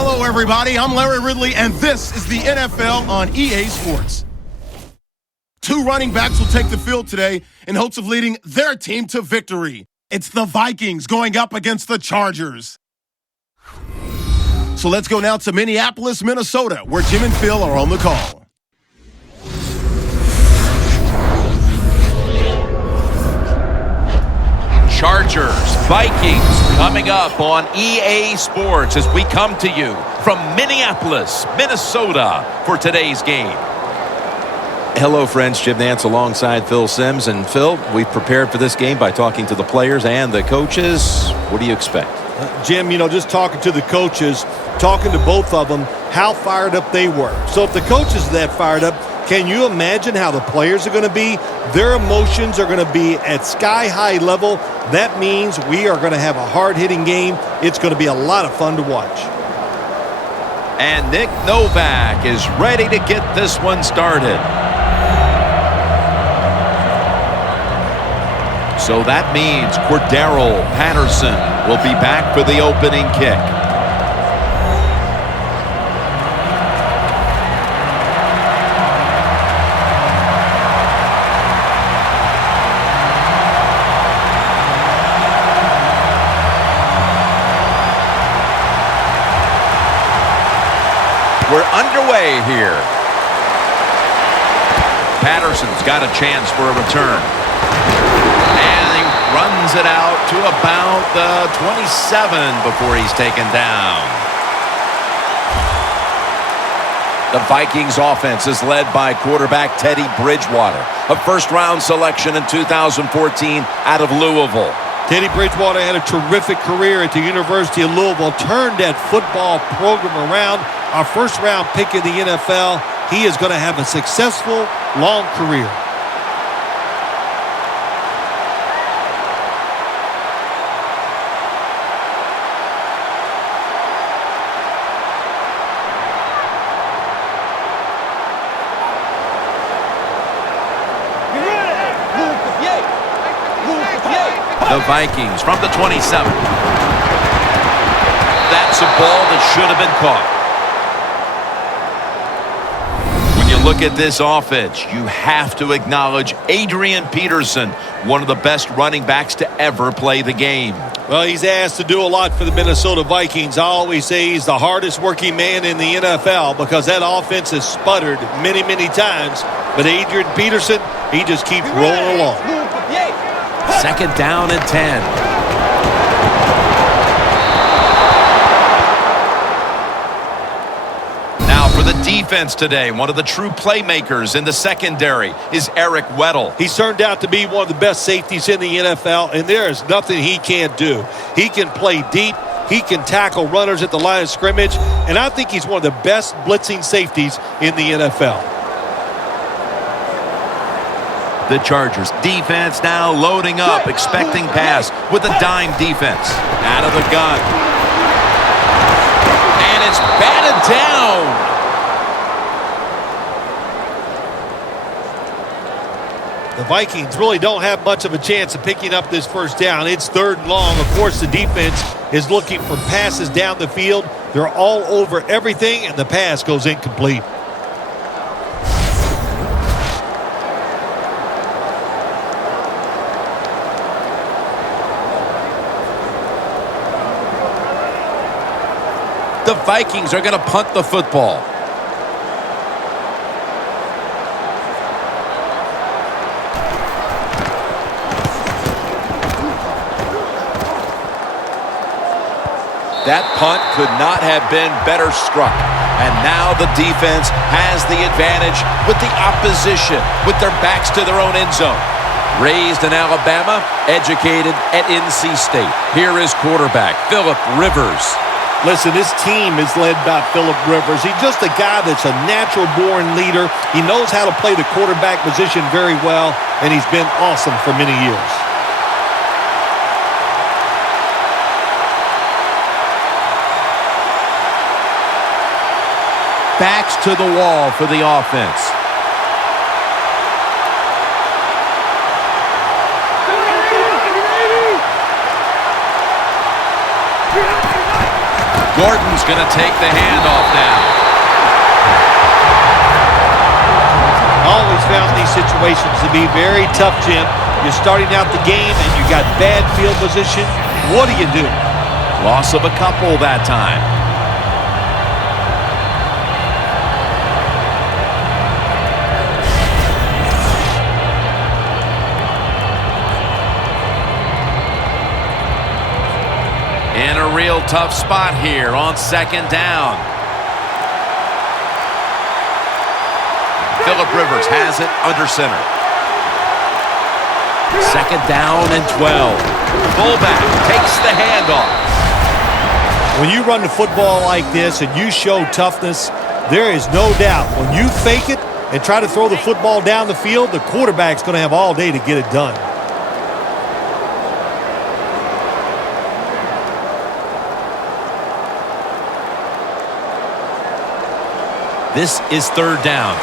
Hello, everybody. I'm Larry Ridley, and this is the NFL on EA Sports. Two running backs will take the field today in hopes of leading their team to victory. It's the Vikings going up against the Chargers. So let's go now to Minneapolis, Minnesota, where Jim and Phil are on the call. Chargers, Vikings, coming up on EA Sports as we come to you from Minneapolis, Minnesota for today's game. Hello, friends. Jim Nance alongside Phil Simms. And Phil, we've prepared for this game by talking to the players and the coaches. What do you expect? Jim, just talking to the coaches, talking to both of them, how fired up they were. So if the coaches are that fired up, can you imagine how the players are going to be? Their emotions are going to be at sky-high level. That means we are going to have a hard-hitting game. It's going to be a lot of fun to watch. And Nick Novak is ready to get this one started. So that means Cordero Patterson will be back for the opening kick. We're underway here. Patterson's got a chance for a return. And he runs it out to about the 27 before he's taken down. The Vikings offense is led by quarterback Teddy Bridgewater, a first-round selection in 2014 out of Louisville. Teddy Bridgewater had a terrific career at the University of Louisville, turned that football program around. Our first-round pick in the NFL. He is going to have a successful, long career. The Vikings from the 27. That's a ball that should have been caught. When you look at this offense, you have to acknowledge Adrian Peterson, one of the best running backs to ever play the game. Well, he's asked to do a lot for the Minnesota Vikings. I always say he's the hardest working man in the NFL because that offense has sputtered many, many times. But Adrian Peterson, he just keeps rolling along. Second down and 10. Now for the defense today, one of the true playmakers in the secondary is Eric Weddle. He's turned out to be one of the best safeties in the NFL, and there is nothing he can't do. He can play deep. He can tackle runners at the line of scrimmage, and I think he's one of the best blitzing safeties in the NFL. The Chargers defense now loading up, expecting pass with a dime defense. Out of the gun. And it's batted down. The Vikings really don't have much of a chance of picking up this first down. It's third and long. Of course, the defense is looking for passes down the field. They're all over everything, and the pass goes incomplete. The Vikings are going to punt the football. That punt could not have been better struck. And now the defense has the advantage with the opposition, with their backs to their own end zone. Raised in Alabama, educated at NC State. Here is quarterback Philip Rivers. Listen, this team is led by Philip Rivers. He's just a guy that's a natural-born leader. He knows how to play the quarterback position very well, and he's been awesome for many years. Backs to the wall for the offense. Gordon's going to take the handoff now. Always found these situations to be very tough, Jim. You're starting out the game and you got bad field position. What do you do? Loss of a couple that time. In a real tough spot here on second down. Phillip Rivers has it under center. Second down and 12. Fullback takes the handoff. When you run the football like this and you show toughness, there is no doubt when you fake it and try to throw the football down the field, the quarterback's going to have all day to get it done. This is third down.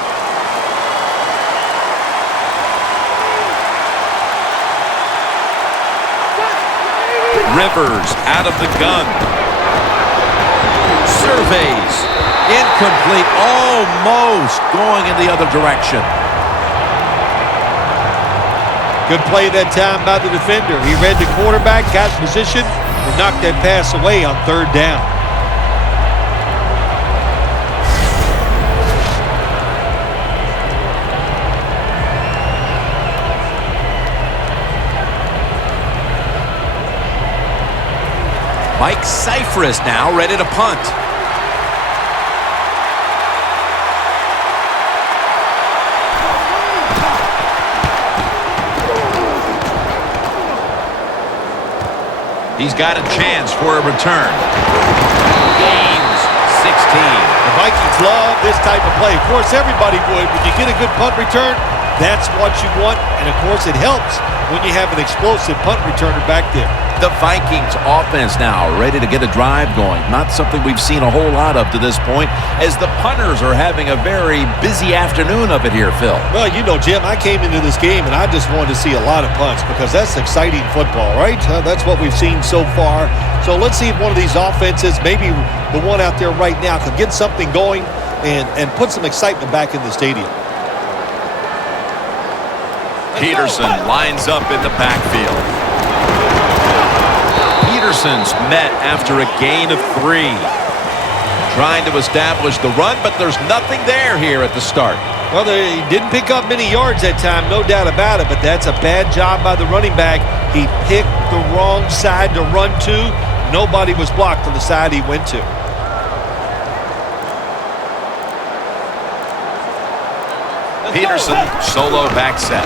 Rivers out of the gun. Surveys. Incomplete. Almost going in the other direction. Good play that time by the defender. He read the quarterback, got in position, and knocked that pass away on third down. Mike Cyphers now ready to punt. He's got a chance for a return. Gains 16. The Vikings love this type of play. Of course, everybody would. When you get a good punt return, that's what you want. And, of course, it helps when you have an explosive punt returner back there. The Vikings offense now ready to get a drive going. Not something we've seen a whole lot of to this point, as the punters are having a very busy afternoon of it here, Phil. Well, you know, Jim, I came into this game and I just wanted to see a lot of punts because that's exciting football, right? That's what we've seen so far. So let's see if one of these offenses, maybe the one out there right now, could get something going and put some excitement back in the stadium. Peterson lines up in the backfield. Peterson's met after a gain of 3. Trying to establish the run, but there's nothing there here at the start. Well, he didn't pick up many yards that time, no doubt about it, but that's a bad job by the running back. He picked the wrong side to run to. Nobody was blocked on the side he went to. Peterson, solo back set.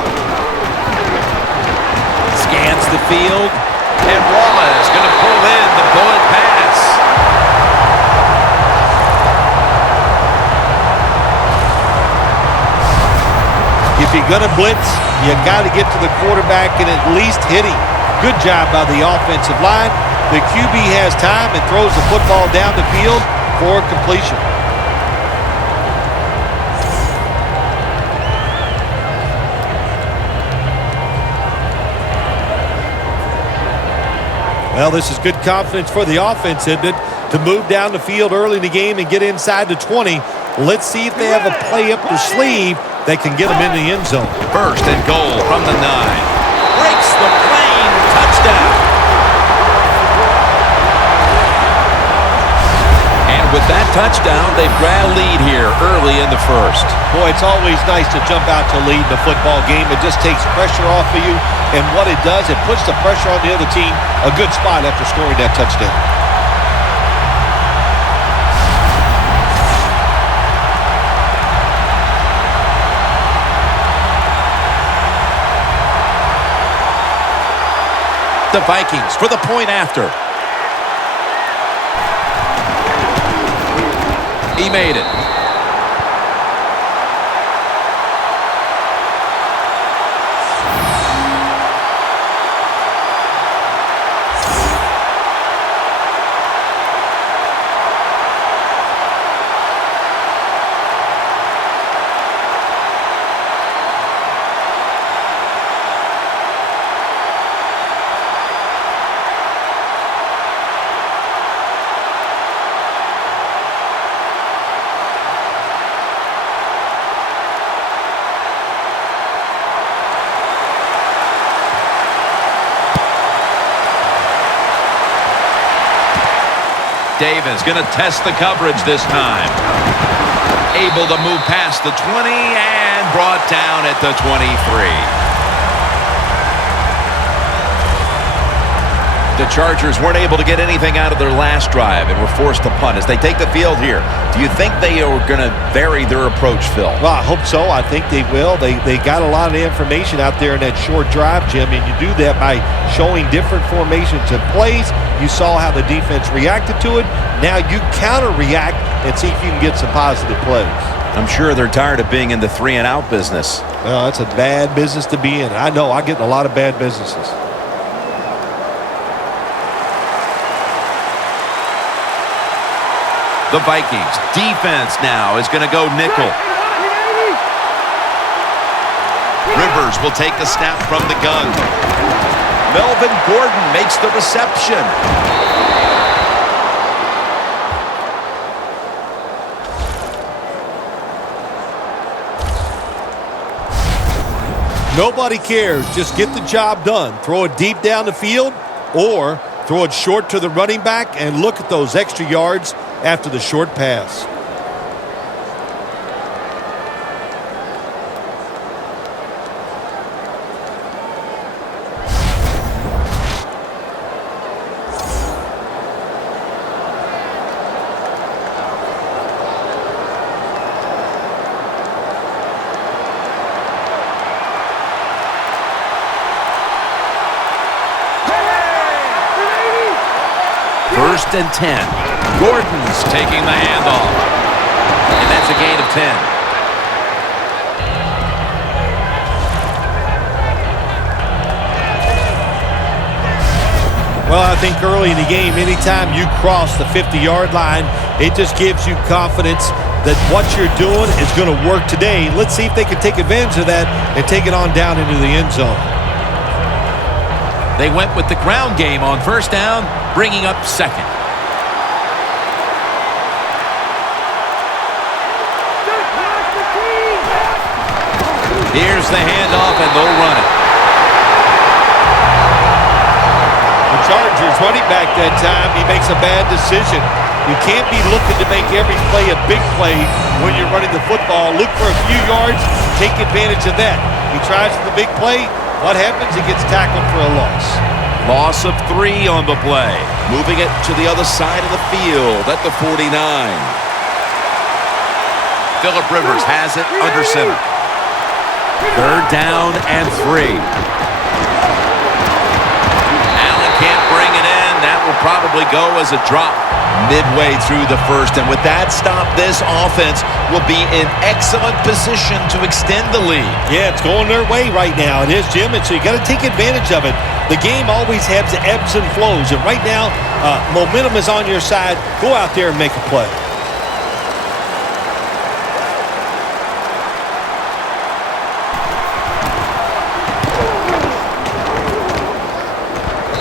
Scans the field, and Wallace is going to pull in the bullet pass. If you're going to blitz, you got to get to the quarterback and at least hit him. Good job by the offensive line. The QB has time and throws the football down the field for completion. Well, this is good confidence for the offense, isn't it? To move down the field early in the game and get inside the 20. Let's see if they have a play up their sleeve that can get them in the end zone. First and goal from the 9. Breaks the plane. Touchdown. And with that touchdown, they've grabbed a lead here early in the first. Boy, it's always nice to jump out to lead in a football game. It just takes pressure off of you. And what it does, it puts the pressure on the other team. A good spot after scoring that touchdown. The Vikings for the point after. He made it. Davis going to test the coverage this time. Able to move past the 20 and brought down at the 23. The Chargers weren't able to get anything out of their last drive and were forced to punt as they take the field here. Do you think they are going to vary their approach, Phil? Well, I hope so. I think they will. They got a lot of information out there in that short drive, Jim, and you do that by showing different formations and plays. You saw how the defense reacted to it. Now you counter-react and see if you can get some positive plays. I'm sure they're tired of being in the 3-and-out business. Well, that's a bad business to be in. I know. I get in a lot of bad businesses. The Vikings defense now is going to go nickel. Rivers will take the snap from the gun. Melvin Gordon makes the reception. Nobody cares. Just get the job done. Throw it deep down the field or throw it short to the running back and look at those extra yards after the short pass. First and 10. Gordon's taking the handoff. And that's a gain of 10. Well, I think early in the game, anytime you cross the 50-yard line, it just gives you confidence that what you're doing is going to work today. Let's see if they can take advantage of that and take it on down into the end zone. They went with the ground game on first down, bringing up second. Here's the handoff, and they'll run it. The Chargers running back that time, he makes a bad decision. You can't be looking to make every play a big play when you're running the football. Look for a few yards, take advantage of that. He tries for the big play. What happens? He gets tackled for a loss. Loss of 3 on the play. Moving it to the other side of the field at the 49. Phillip Rivers has it under center. Third down and 3. Allen can't bring it in. That will probably go as a drop midway through the first. And with that stop, this offense will be in excellent position to extend the lead. Yeah, it's going their way right now. It is, Jim, and so you got to take advantage of it. The game always has ebbs and flows, and right now, momentum is on your side. Go out there and make a play.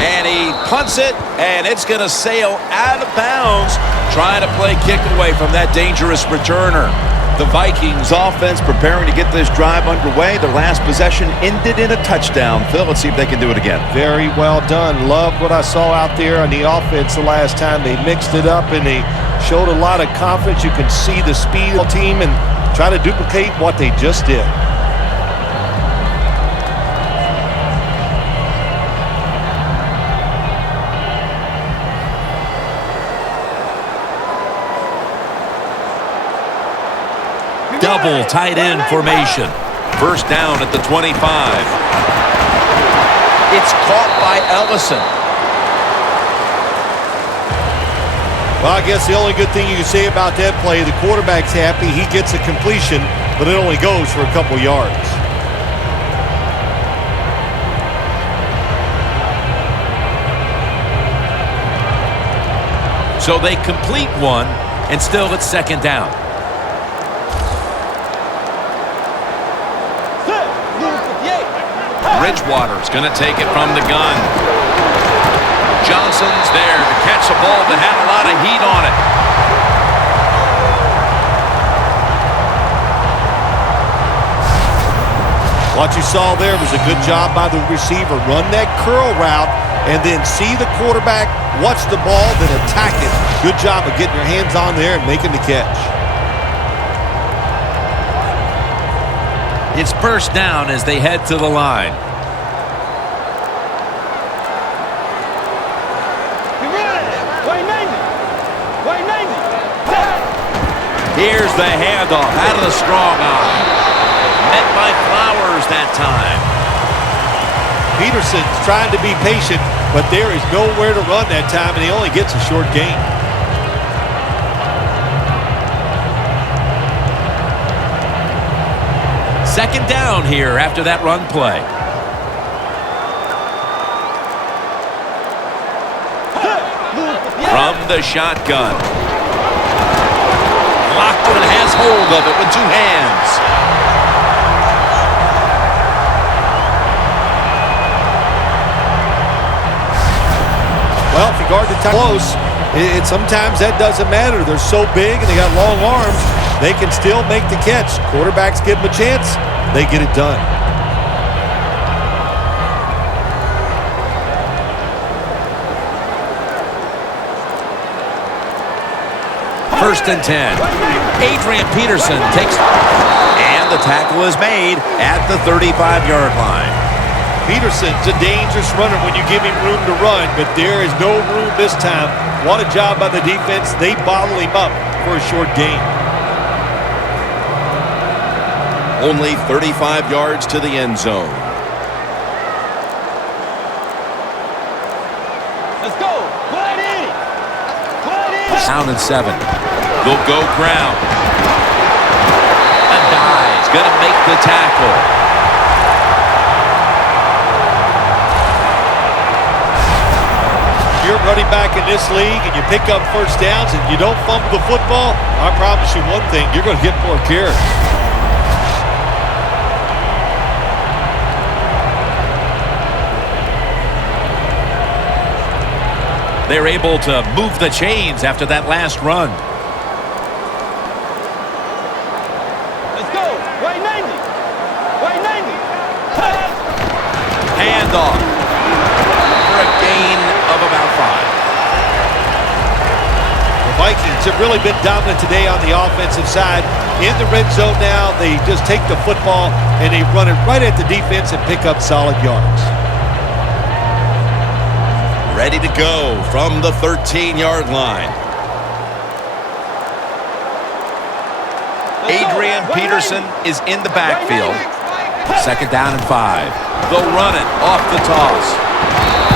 And he punts it, and it's going to sail out of bounds, trying to play kick away from that dangerous returner. The Vikings offense preparing to get this drive underway. Their last possession ended in a touchdown. Phil, let's see if they can do it again. Very well done. Loved what I saw out there on the offense the last time. They mixed it up, and they showed a lot of confidence. You can see the speed of the team and try to duplicate what they just did. Double tight end formation. First down at the 25. It's caught by Ellison. Well, I guess the only good thing you can say about that play, the quarterback's happy. He gets a completion, but it only goes for a couple yards. So they complete one, and still it's second down. Bridgewater's going to take it from the gun. Johnson's there to catch a ball that had a lot of heat on it. What you saw there was a good job by the receiver. Run that curl route and then see the quarterback, watch the ball, then attack it. Good job of getting your hands on there and making the catch. It's first down as they head to the line. Here's the handoff out of the strong eye. Met by Flowers that time. Peterson's trying to be patient, but there is nowhere to run that time, and he only gets a short gain. Second down here after that run play. From the shotgun. Lockwood has hold of it with two hands. Well, if you guard the close, sometimes that doesn't matter. They're so big and they got long arms, they can still make the catch. Quarterbacks give them a chance, they get it done. First and 10. Adrian Peterson takes, and the tackle is made at the 35-yard line. Peterson's a dangerous runner when you give him room to run, but there is no room this time. What a job by the defense. They bottle him up for a short gain. Only 35 yards to the end zone. Let's go. Glide in. Down and 7. They'll go ground. Adai's going to make the tackle. If you're running back in this league and you pick up first downs and you don't fumble the football, I promise you one thing, you're going to get more carries. They're able to move the chains after that last run. Let's go. Right 90. Right 90. Handoff for a gain of about 5. The Vikings have really been dominant today on the offensive side. In the red zone now, they just take the football and they run it right at the defense and pick up solid yards. Ready to go from the 13-yard line. Adrian Peterson is in the backfield. Second down and 5. They'll run it off the toss.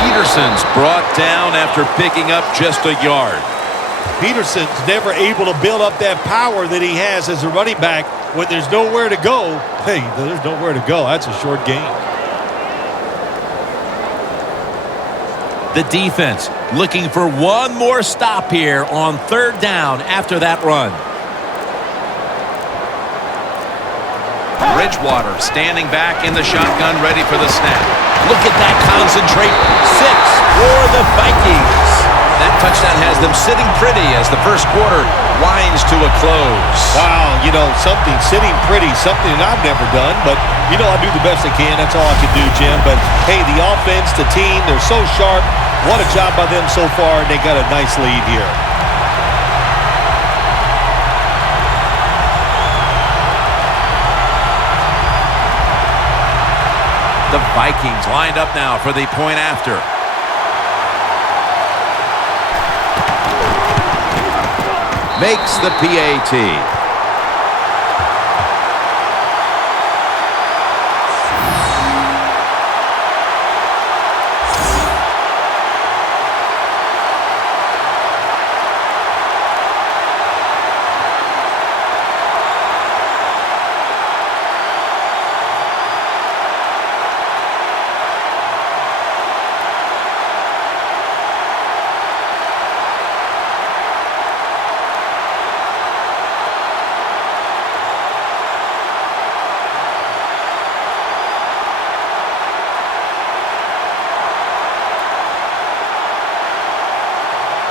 Peterson's brought down after picking up just a yard. Peterson's never able to build up that power that he has as a running back. When there's nowhere to go, hey, there's nowhere to go. That's a short gain. The defense looking for one more stop here on third down after that run. Bridgewater standing back in the shotgun, ready for the snap. Look at that concentration. 6 for the Vikings. That touchdown has them sitting pretty as the first quarter winds to a close. Wow, something sitting pretty, something that I've never done, but, I do the best I can. That's all I can do, Jim. But, hey, the offense, the team, they're so sharp. What a job by them so far, and they got a nice lead here. The Vikings lined up now for the point after. Makes the PAT.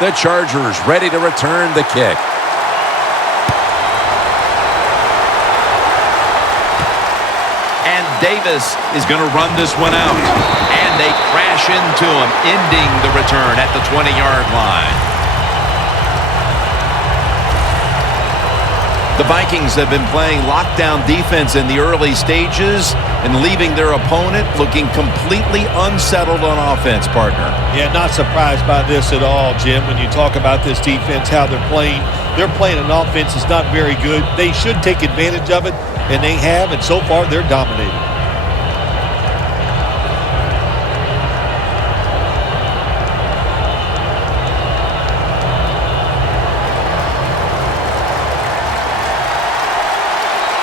The Chargers ready to return the kick. And Davis is going to run this one out. And and they crash into him, ending the return at the 20-yard line. The Vikings have been playing lockdown defense in the early stages and leaving their opponent looking completely unsettled on offense, partner. Yeah, not surprised by this at all, Jim. When you talk about this defense, how they're playing an offense that's not very good. They should take advantage of it, and they have, and so far they're dominating.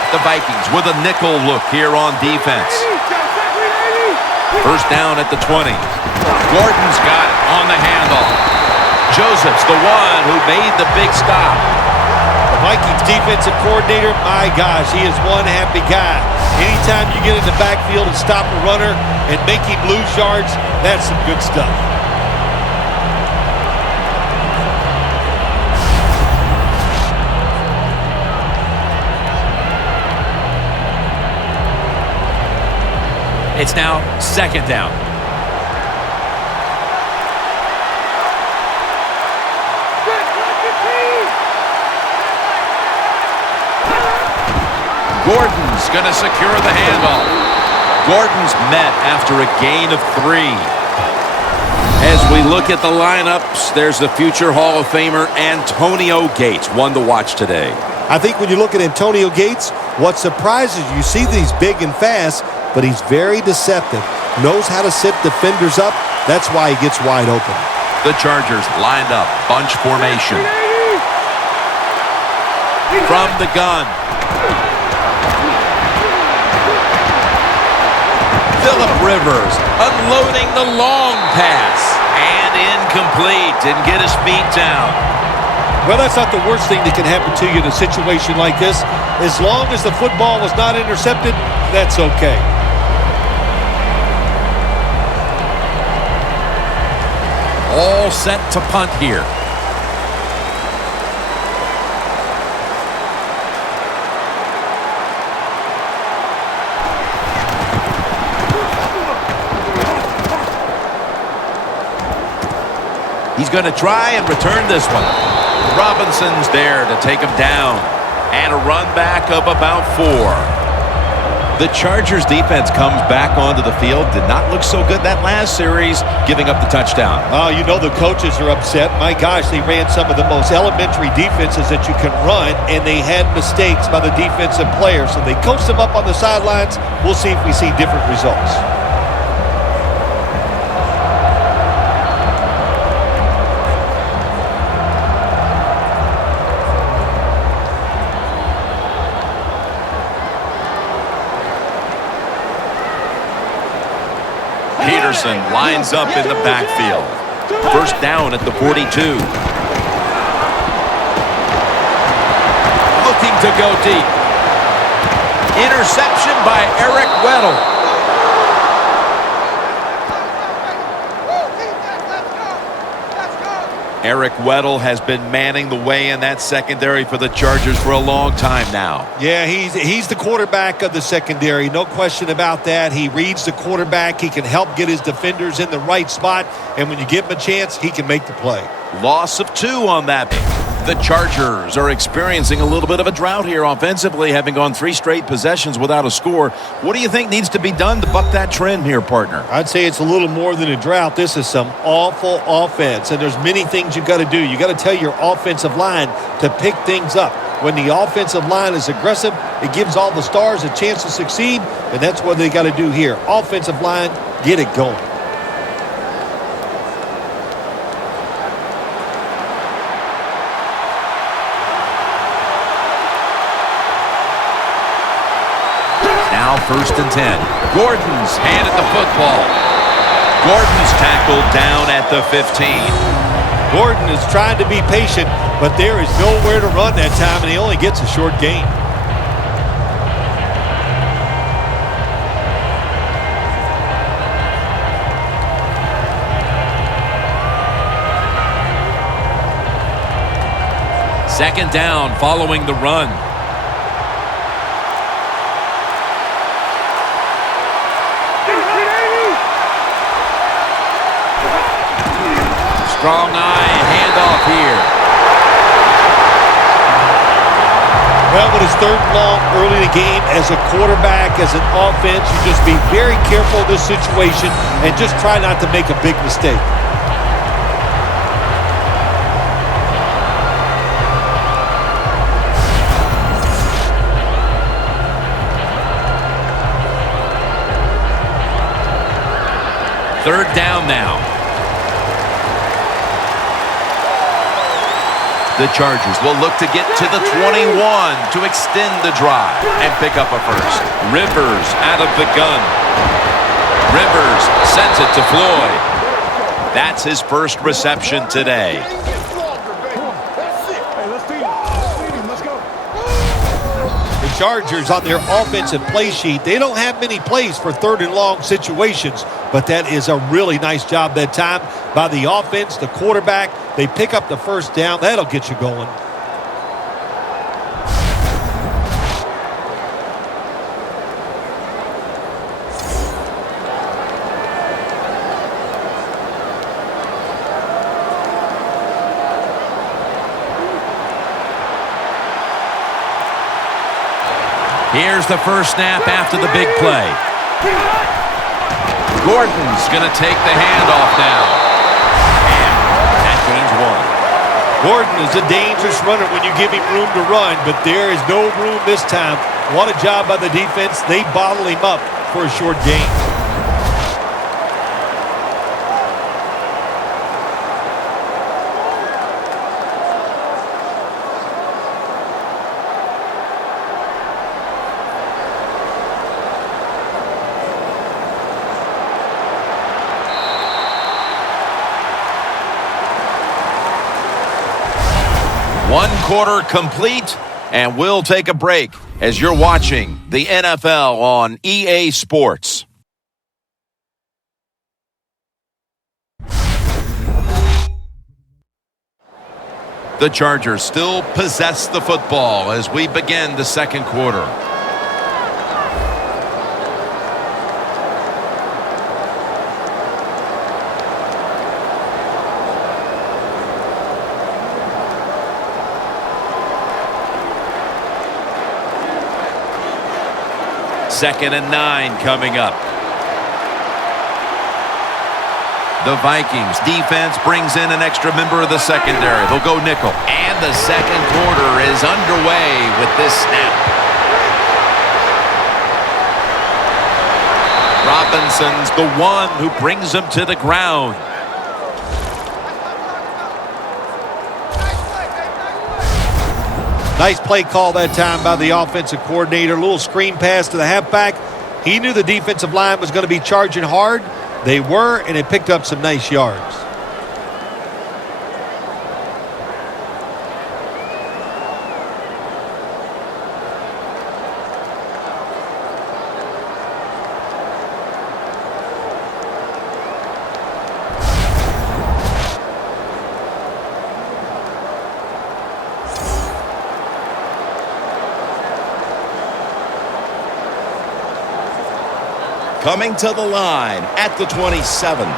The Vikings with a nickel look here on defense. First down at the 20. Gordon's got it on the handoff. Joseph's the one who made the big stop. The Vikings defensive coordinator, my gosh, he is one happy guy. Anytime you get in the backfield and stop a runner and make him lose yards, that's some good stuff. It's now second down. Gordon's going to secure the handoff. Gordon's met after a gain of 3. As we look at the lineups, there's the future Hall of Famer Antonio Gates, one to watch today. I think when you look at Antonio Gates, what surprises you see that he's big and fast, but he's very deceptive. Knows how to set defenders up. That's why he gets wide open. The Chargers lined up, bunch formation. From the gun. Phillip Rivers unloading the long pass. And incomplete. Didn't get his feet down. Well, that's not the worst thing that can happen to you in a situation like this. As long as the football was not intercepted, that's okay. All set to punt here. He's going to try and return this one. Robinson's there to take him down. And a run back of about 4. The Chargers defense comes back onto the field. Did not look so good that last series, giving up the touchdown. Oh, you know the coaches are upset. My gosh, they ran some of the most elementary defenses that you can run, and they had mistakes by the defensive players. So they coached them up on the sidelines. We'll see if we see different results. Peterson lines up in the backfield. First down at the 42. Looking to go deep. Interception by Eric Weddle. Eric Weddle has been manning the way in that secondary for the Chargers for a long time now. Yeah, he's the quarterback of the secondary. No question about that. He reads the quarterback. He can help get his defenders in the right spot. And when you give him a chance, he can make the play. Loss of 2 on that. The Chargers are experiencing a little bit of a drought here offensively, having gone 3 straight possessions without a score. What do you think needs to be done to buck that trend here, partner? I'd say it's a little more than a drought. This is some awful offense, and there's many things you've got to do. You've got to tell your offensive line to pick things up. When the offensive line is aggressive, it gives all the stars a chance to succeed, and that's what they got to do here. Offensive line, get it going. Now 1st and 10. Gordon's handed the football. Gordon's tackled down at the 15. Gordon is trying to be patient, but there is nowhere to run that time, and he only gets a short gain. Second down following the run. Strong eye handoff here. Well, when it's third and long early in the game, as a quarterback, as an offense, you just be very careful of this situation and just try not to make a big mistake. Third down now. The Chargers will look to get to the 21 to extend the drive and pick up a first. Rivers out of the gun. Rivers sends it to Floyd. That's his first reception today. The Chargers on their offensive play sheet, they don't have many plays for third and long situations, but that is a really nice job that time by the offense, the quarterback. They pick up the first down. That'll get you going. Here's the first snap after the big play. Gordon's going to take the handoff now. And that gains one. Gordon is a dangerous runner when you give him room to run, but there is no room this time. What a job by the defense. They bottle him up for a short gain. One quarter complete, and we'll take a break as you're watching the NFL on EA Sports. The Chargers still possess the football as we begin the second quarter. Second and 9 coming up. The Vikings defense brings in an extra member of the secondary. They'll go nickel. And the second quarter is underway with this snap. Robinson's the one who brings him to the ground. Nice play call that time by the offensive coordinator. A little screen pass to the halfback. He knew the defensive line was going to be charging hard. They were, and it picked up some nice yards. Coming to the line at the 27.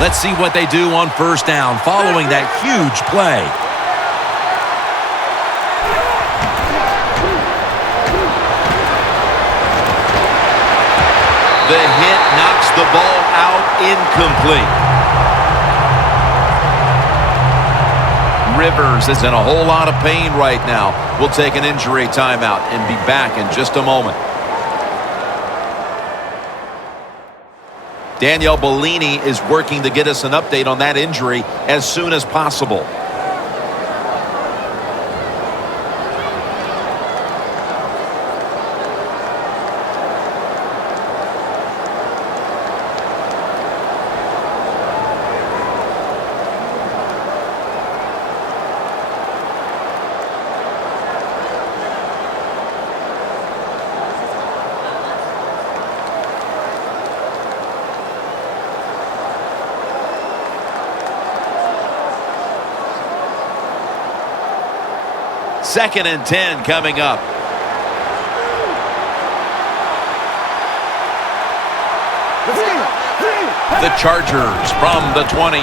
Let's see what they do on first down following that huge play. The hit knocks the ball out incomplete. Rivers is in a whole lot of pain right now. We'll take an injury timeout and be back in just a moment. Danielle Bellini is working to get us an update on that injury as soon as possible. Second and 10 coming up. The the Chargers from the 27.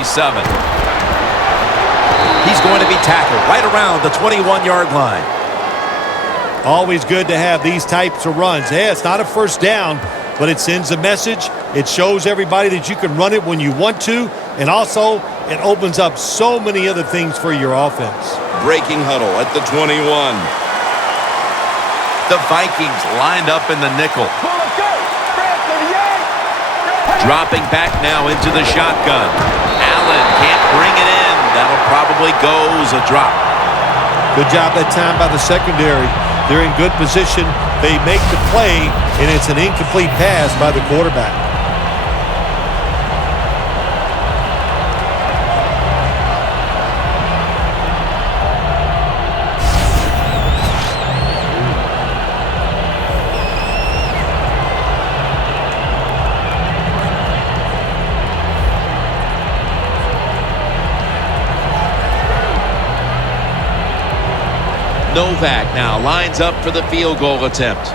He's going to be tackled right around the 21-yard line. Always good to have these types of runs. Yeah, it's not a first down, but it sends a message. It shows everybody that you can run it when you want to, and also it opens up so many other things for your offense. Breaking huddle at the 21. The Vikings lined up in the nickel. Dropping back now into the shotgun. Allen can't bring it in. That'll probably go as a drop. Good job that time by the secondary. They're in good position. They make the play, and it's an incomplete pass by the quarterback. Novak now lines up for the field goal attempt.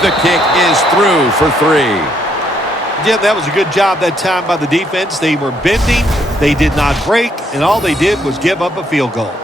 The kick is through for 3. Yeah, that was a good job that time by the defense. They were bending, they did not break, and all they did was give up a field goal.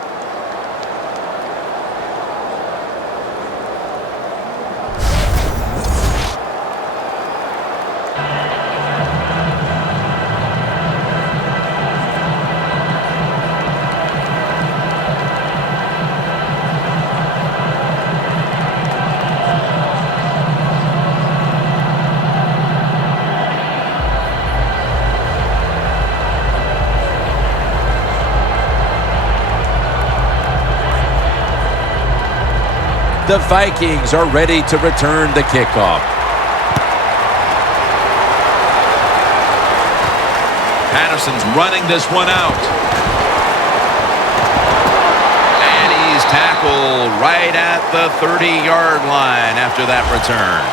The Vikings are ready to return the kickoff. Patterson's running this one out. And he's tackled right at the 30-yard line after that return.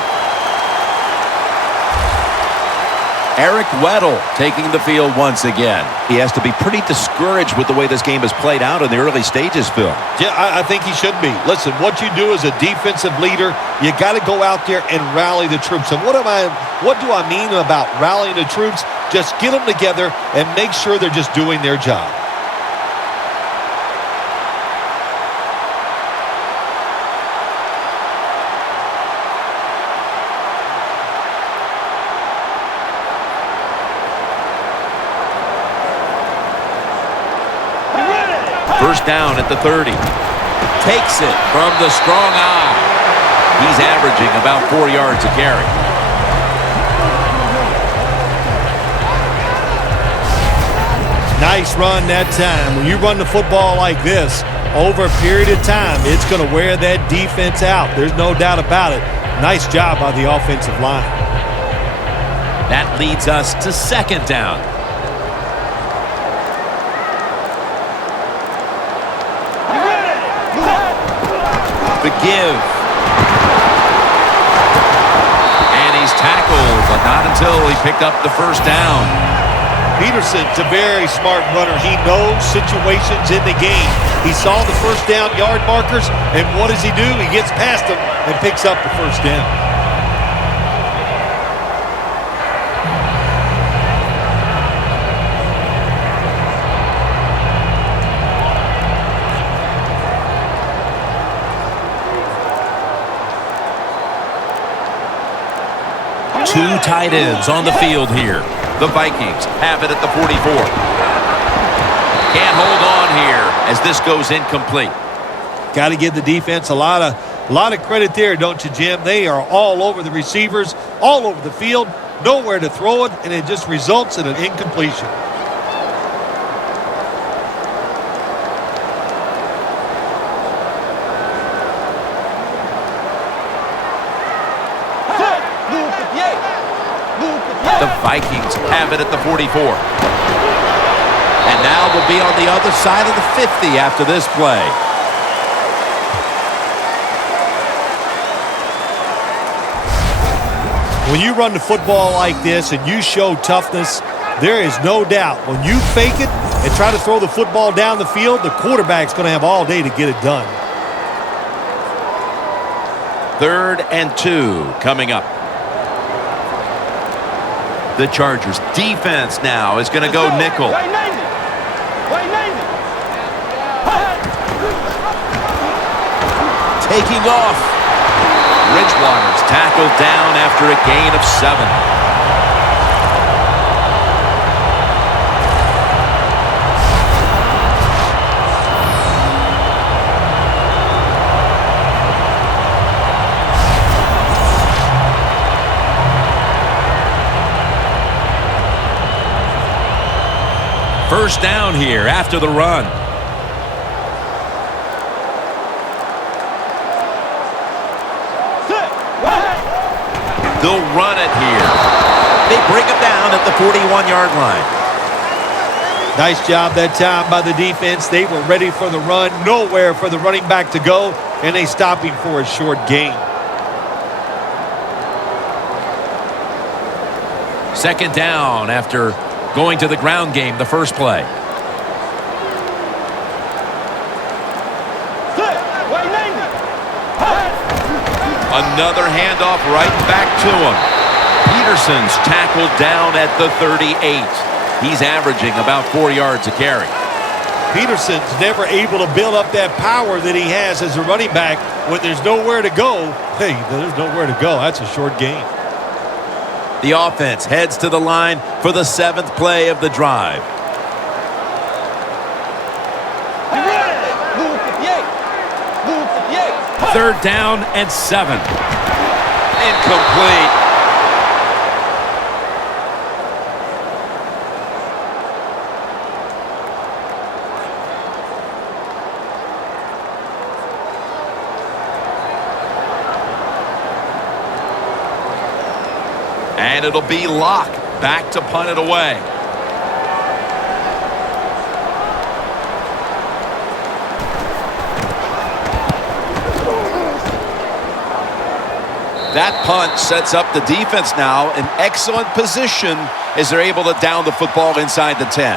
Eric Weddle taking the field once again. He has to be pretty discouraged with the way this game has played out in the early stages, Phil. Yeah, I think he should be. Listen, what you do as a defensive leader, you got to go out there and rally the troops. And what do I mean about rallying the troops? Just get them together and make sure they're just doing their job. First down at the 30. Takes it from the strong eye. He's averaging about 4 yards a carry. Nice run that time. When you run the football like this, over a period of time, it's going to wear that defense out. There's no doubt about it. Nice job by the offensive line. That leads us to second down. The give. And he's tackled, but not until he picked up the first down. Peterson's a very smart runner. He knows situations in the game. He saw the first down yard markers, and what does he do? He gets past them and picks up the first down. Two tight ends on the field here. The Vikings have it at the 44. Can't hold on here as this goes incomplete. Got to give the defense a lot of credit there, don't you, Jim? They are all over the receivers, all over the field, nowhere to throw it, and it just results in an incompletion. The Vikings have it at the 44. And now they'll be on the other side of the 50 after this play. When you run the football like this and you show toughness, there is no doubt when you fake it and try to throw the football down the field, the quarterback's going to have all day to get it done. 3rd and 2 coming up. The Chargers defense now is going to go nickel. Way 90. Way 90. Taking off. Bridgewater's tackled down after a gain of 7. First down here after the run. They'll run it here. They bring him down at the 41-yard line. Nice job that time by the defense. They were ready for the run. Nowhere for the running back to go, and they stop him for a short gain. Second down after going to the ground game the first play. Another handoff right back to him. Peterson's tackled down at the 38. He's averaging about 4 yards a carry. Peterson's never able to build up that power that he has as a running back when there's nowhere to go. Hey, there's nowhere to go. That's a short gain. The offense heads to the line for the 7th play of the drive. Third down and 7. Incomplete. And it'll be Locke back to punt it away. That punt sets up the defense now in excellent position as they're able to down the football inside the 10.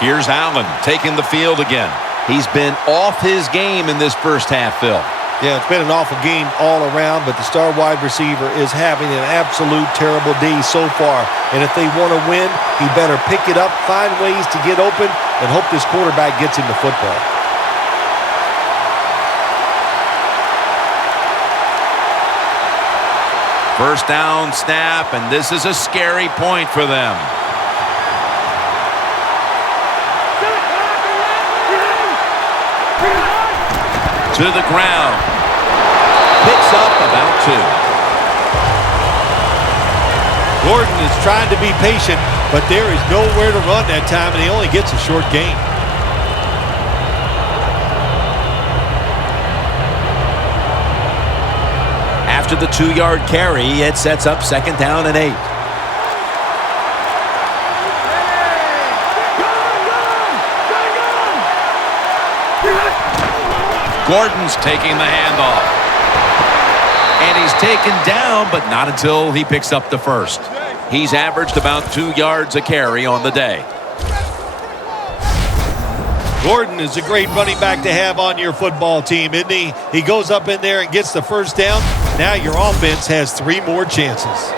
Here's Allen taking the field again. He's been off his game in this first half, Phil. Yeah, it's been an awful game all around, but the star wide receiver is having an absolute terrible day so far. And if they want to win, he better pick it up, find ways to get open, and hope this quarterback gets him the football. First down snap, and this is a scary point for them. To the ground. Picks up about 2. Gordon is trying to be patient, but there is nowhere to run that time, and he only gets a short gain. After the 2-yard carry, it sets up second down and 8. Gordon's taking the handoff. And he's taken down, but not until he picks up the first. He's averaged about 2 yards a carry on the day. Gordon is a great running back to have on your football team, isn't he? He goes up in there and gets the first down. Now your offense has 3 more chances.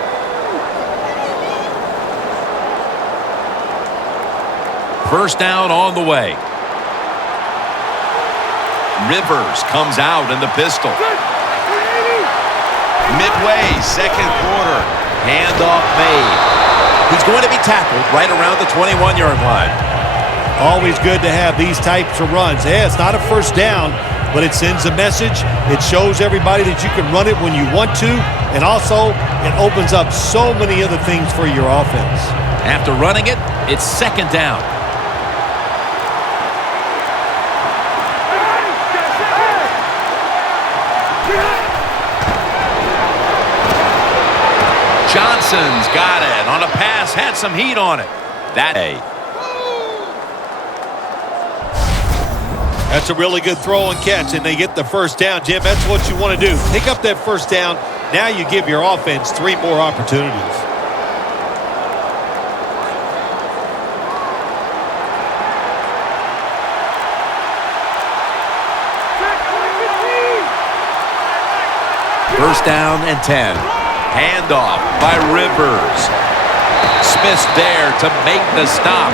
First down on the way. Rivers comes out in the pistol. Midway, second quarter. Handoff made. He's going to be tackled right around the 21-yard line. Always good to have these types of runs. Yeah, it's not a first down, but it sends a message. It shows everybody that you can run it when you want to, and also it opens up so many other things for your offense. After running it, it's second down. Johnson's got it on a pass, had some heat on it. That's a really good throw and catch, and they get the first down, Jim. That's what you want to do. Pick up that first down. Now you give your offense 3 more opportunities. First down and 10. Handoff by Rivers. Smith's there to make the stop.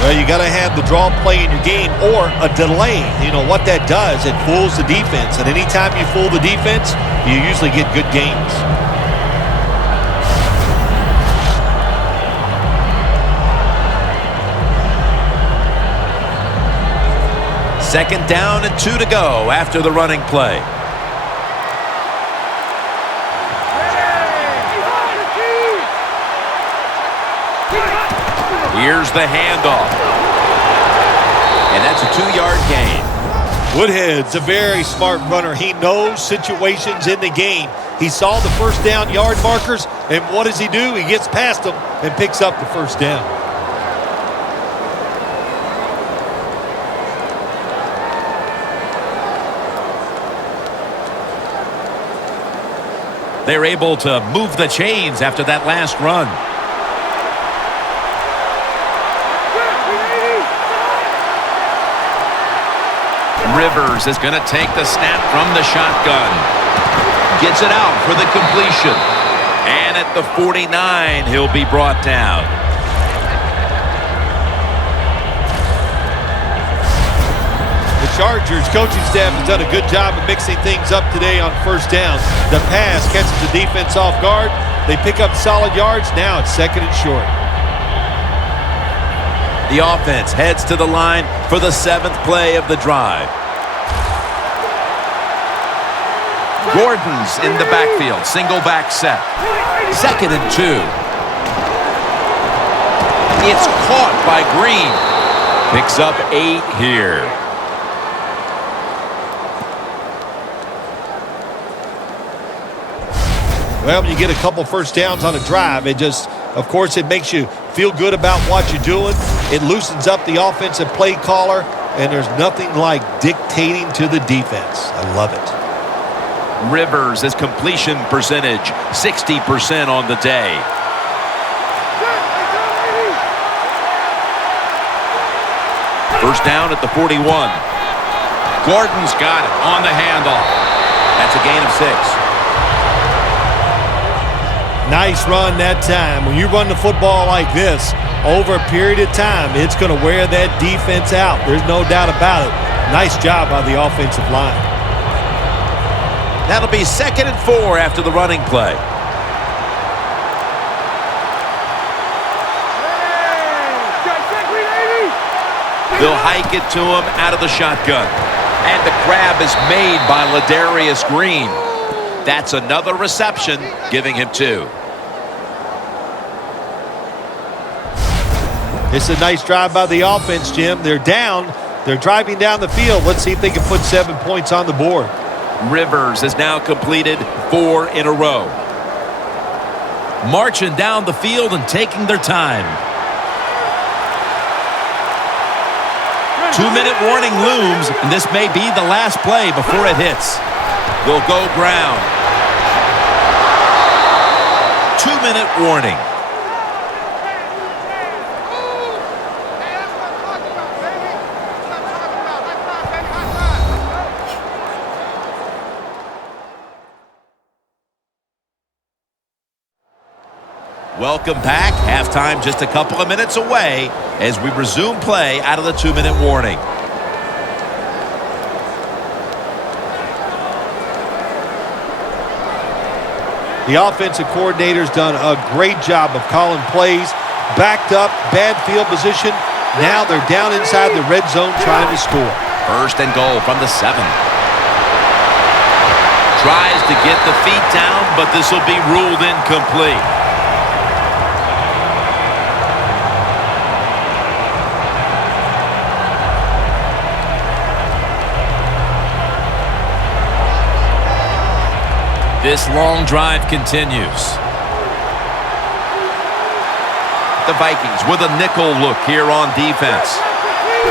Well, you got to have the draw play in your game or a delay. You know what that does? It fools the defense. And anytime you fool the defense, you usually get good games. Second down and 2 to go after the running play. Here's the handoff. And that's a 2-yard gain. Woodhead's a very smart runner. He knows situations in the game. He saw the first down yard markers, and what does he do? He gets past them and picks up the first down. They're able to move the chains after that last run. Rivers is going to take the snap from the shotgun. Gets it out for the completion. And at the 49, he'll be brought down. The Chargers coaching staff has done a good job of mixing things up today on first down. The pass catches the defense off guard. They pick up solid yards. Now it's second and short. The offense heads to the line for the 7th play of the drive. Gordon's in the backfield. Single back set. Second and 2. It's caught by Green. Picks up 8 here. Well, when you get a couple first downs on a drive, it just, of course, it makes you feel good about what you're doing. It loosens up the offensive play caller, and there's nothing like dictating to the defense. I love it. Rivers' his completion percentage, 60% on the day. First down at the 41. Gordon's got it on the handoff. That's a gain of 6. Nice run that time. When you run the football like this, over a period of time, it's going to wear that defense out. There's no doubt about it. Nice job by the offensive line. That'll be second and 4 after the running play. They'll hike it to him out of the shotgun. And the grab is made by Ladarius Green. That's another reception, giving him 2. It's a nice drive by the offense, Jim. They're down. They're driving down the field. Let's see if they can put 7 points on the board. Rivers has now completed 4 in a row. Marching down the field and taking their time. 2-minute warning looms, and this may be the last play before it hits. They'll go ground. 2-minute warning. Welcome back. Halftime just a couple of minutes away as we resume play out of the 2-minute warning. The offensive coordinator's done a great job of calling plays. Backed up, bad field position. Now they're down inside the red zone trying to score. First and goal from the 7. Tries to get the feet down, but this will be ruled incomplete. This long drive continues. The Vikings with a nickel look here on defense.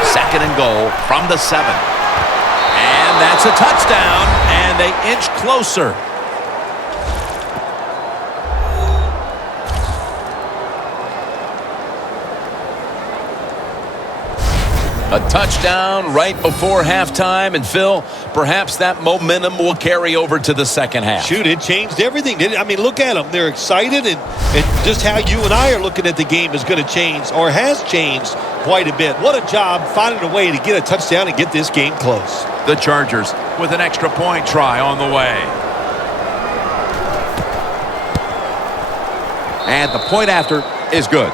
Second and goal from the 7. And that's a touchdown, and they inch closer. A touchdown right before halftime. And, Phil, perhaps that momentum will carry over to the second half. Shoot, it changed everything, didn't it? I mean, look at them. They're excited, and just how you and I are looking at the game is going to change, or has changed quite a bit. What a job finding a way to get a touchdown and get this game close. The Chargers with an extra point try on the way. And the point after is good.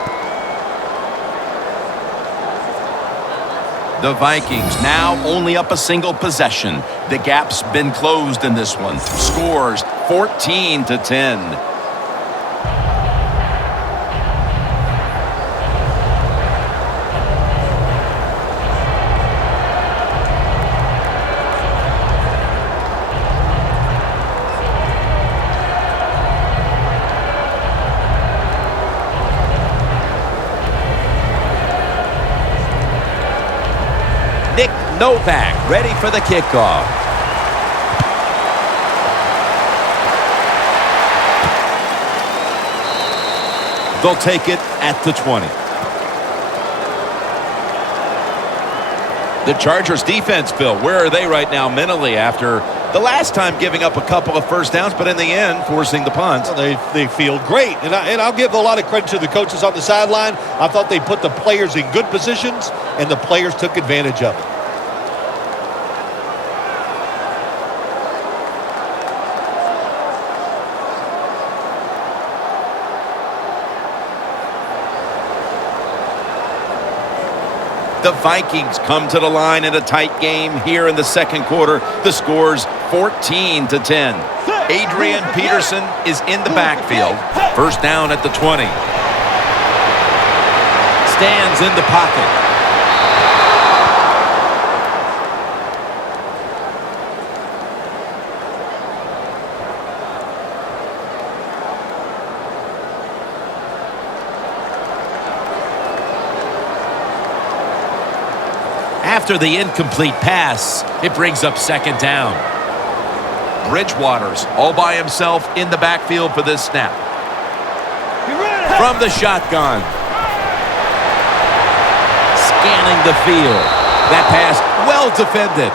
The Vikings now only up a single possession. The gap's been closed in this one. Scores 14-10. Novak ready for the kickoff. They'll take it at the 20. The Chargers defense, Phil, where are they right now mentally after the last time giving up a couple of first downs, but in the end forcing the punt? Well, they feel great, and I'll give a lot of credit to the coaches on the sideline. I thought they put the players in good positions, and the players took advantage of it. The Vikings come to the line in a tight game here in the second quarter. The score's 14-10. Adrian Peterson is in the backfield. First down at the 20. Stands in the pocket. After the incomplete pass, it brings up second down. Bridgewater's all by himself in the backfield for this snap. From the shotgun. Scanning the field. That pass well defended.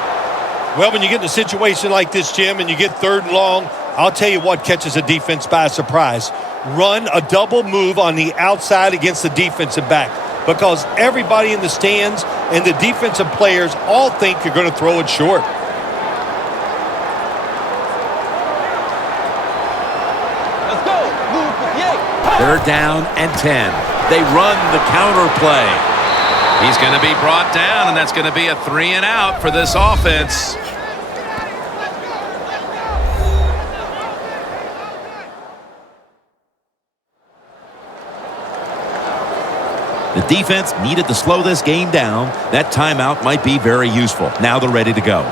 Well, when you get in a situation like this, Jim, and you get third and long, I'll tell you what catches a defense by surprise. Run a double move on the outside against the defensive back, because everybody in the stands and the defensive players all think you're going to throw it short. Let's go. They're down and 10. They run the counter play. He's going to be brought down, and that's going to be a 3 and out for this offense. The defense needed to slow this game down. That timeout might be very useful. Now they're ready to go.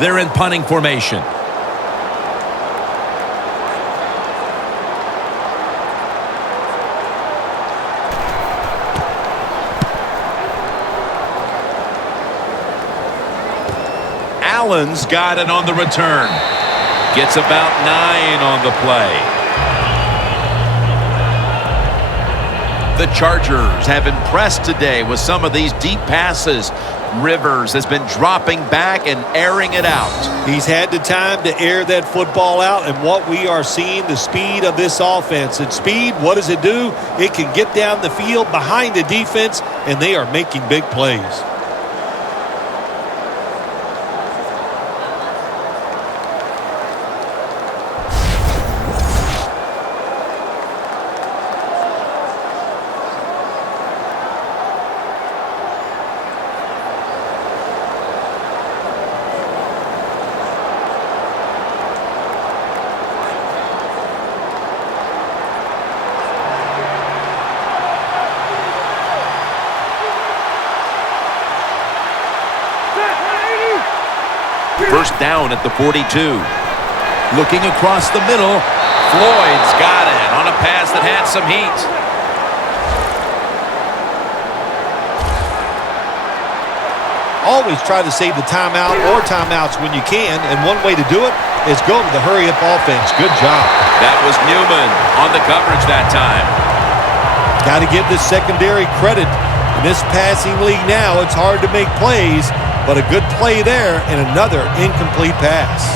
They're in punting formation. Allen's got it on the return. Gets about 9 on the play. The Chargers have impressed today with some of these deep passes. Rivers has been dropping back and airing it out. He's had the time to air that football out, and what we are seeing, the speed of this offense. And speed, what does it do? It can get down the field behind the defense, and they are making big plays. First down at the 42. Looking across the middle. Floyd's got it on a pass that had some heat. Always try to save the timeout or timeouts when you can, and one way to do it is go to the hurry-up offense. Good job. That was Newman on the coverage that time. Got to give this secondary credit. In this passing league now, it's hard to make plays, but a good play there and another incomplete pass.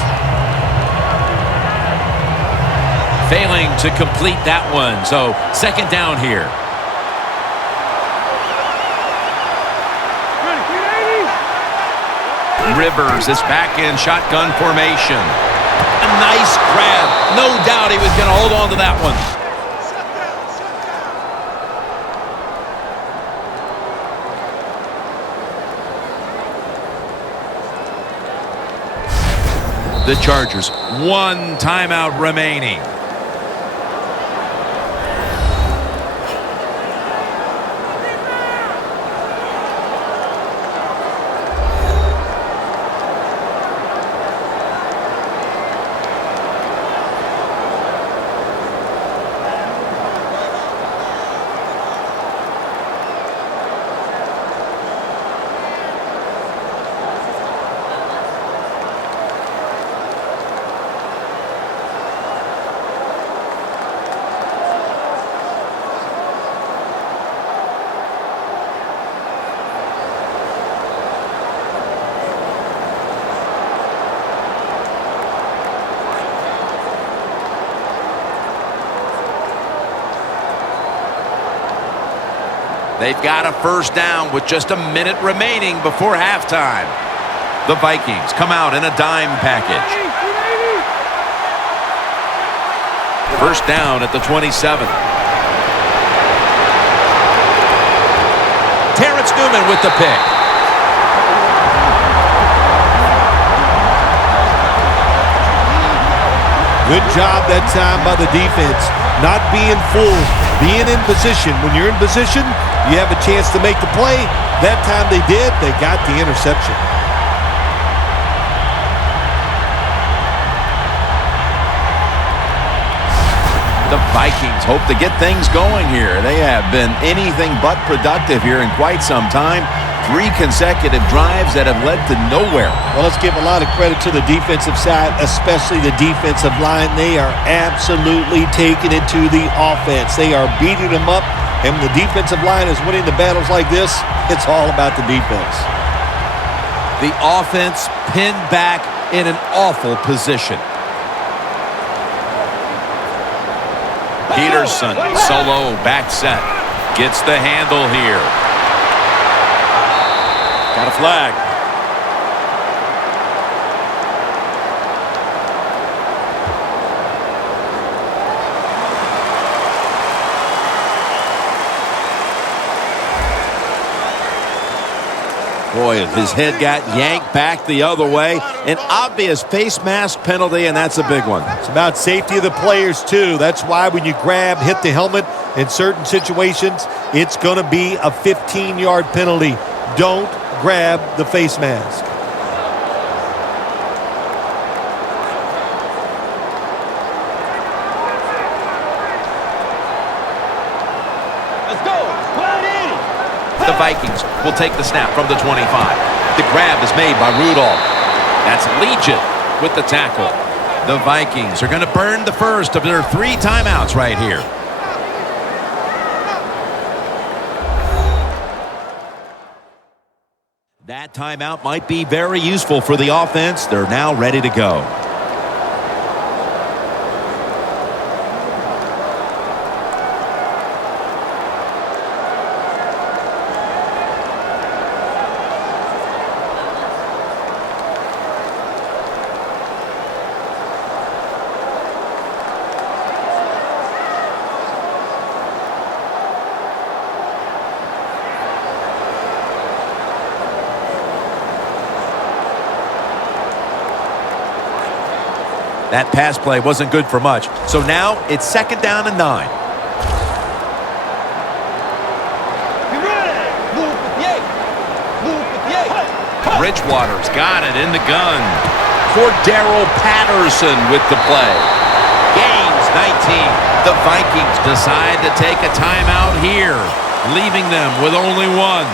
Failing to complete that one, so second down here. Rivers is back in shotgun formation. A nice grab. No doubt he was going to hold on to that one. The Chargers, one timeout remaining. They've got a first down with just a minute remaining before halftime. The Vikings come out in a dime package. First down at the 27. Terrence Newman with the pick. Good job that time by the defense. Not being fooled, being in position. When you're in position, you have a chance to make the play. That time they did. They got the interception. The Vikings hope to get things going here. They have been anything but productive here in quite some time. 3 consecutive drives that have led to nowhere. Well, let's give a lot of credit to the defensive side, especially the defensive line. They are absolutely taking it to the offense. They are beating them up, and when the defensive line is winning the battles like this, it's all about the defense. The offense pinned back in an awful position. Peterson, solo, back set. Gets the handle here. Got a flag. Boy, his head got yanked back the other way. An obvious face mask penalty, and that's a big one. It's about safety of the players, too. That's why when you grab, hit the helmet in certain situations, it's going to be a 15-yard penalty. Don't grab the face mask. Let's go. Put it in. The Vikings will take the snap from the 25. The grab is made by Rudolph. That's Legion with the tackle. The Vikings are going to burn the first of their 3 timeouts right here. That timeout might be very useful for the offense. They're now ready to go. That pass play wasn't good for much. So now it's 2nd down and 9. Bridgewater's got it in the gun. Cordero Patterson with the play. Gains 19. The Vikings decide to take a timeout here, leaving them with only one.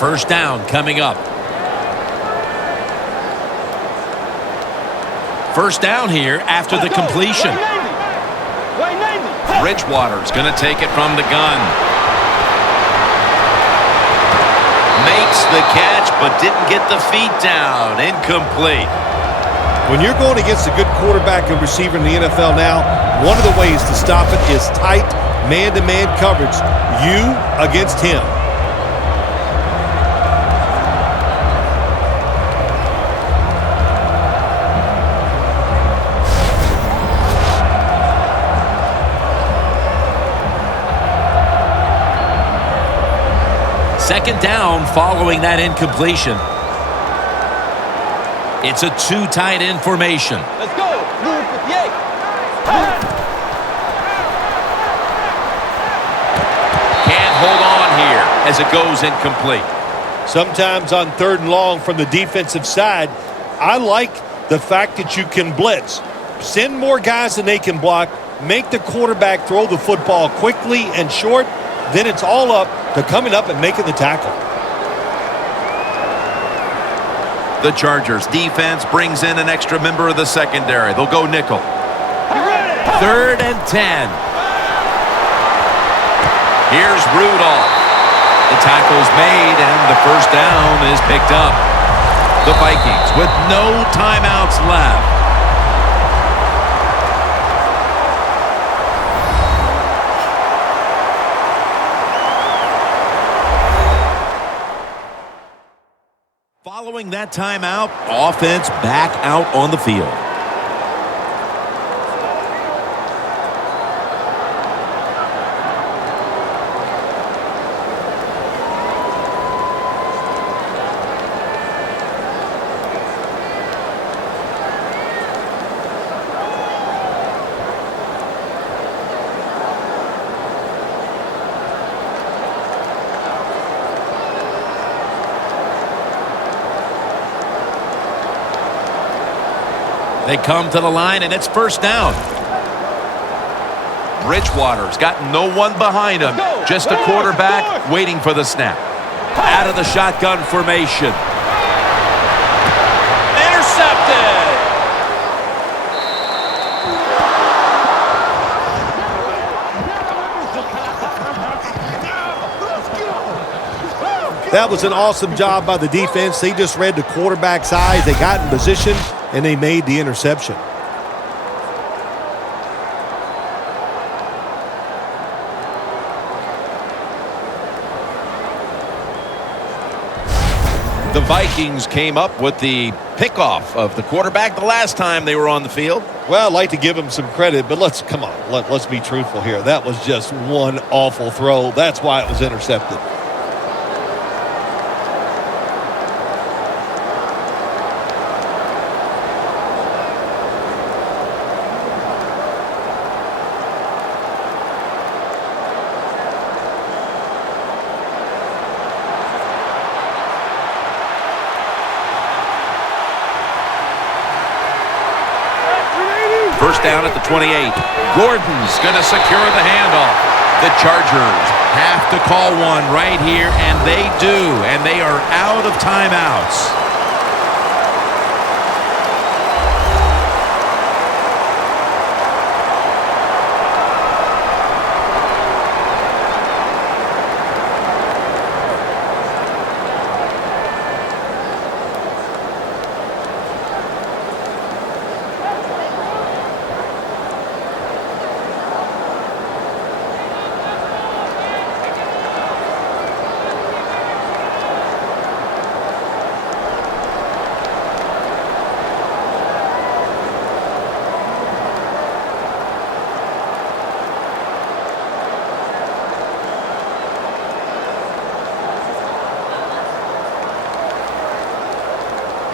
First down coming up. First down here after the completion. Bridgewater's going to take it from the gun. Makes the catch, but didn't get the feet down. Incomplete. When you're going against a good quarterback and receiver in the NFL now, one of the ways to stop it is tight man-to-man coverage. You against him. Second down following that incompletion. It's a two tight end formation. Let's go. Move 58. Can't hold on here as it goes incomplete. Sometimes on third and long from the defensive side, I like the fact that you can blitz. Send more guys than they can block. Make the quarterback throw the football quickly and short. Then it's all up to coming up and making the tackle. The Chargers defense brings in an extra member of the secondary. They'll go nickel. Third and 10. Here's Rudolph. The tackle's made and the first down is picked up. The Vikings with no timeouts left. Following that timeout, offense back out on the field. They come to the line, and it's first down. Bridgewater's got no one behind him. Just a quarterback waiting for the snap. Out of the shotgun formation. Intercepted! That was an awesome job by the defense. They just read the quarterback's eyes. They got in position, and they made the interception. The Vikings came up with the pickoff of the quarterback the last time they were on the field. Well, I'd like to give him some credit, but let's be truthful here. That was just one awful throw. That's why it was intercepted. First down at the 28. Gordon's going to secure the handoff. The Chargers have to call one right here, and they do, and they are out of timeouts.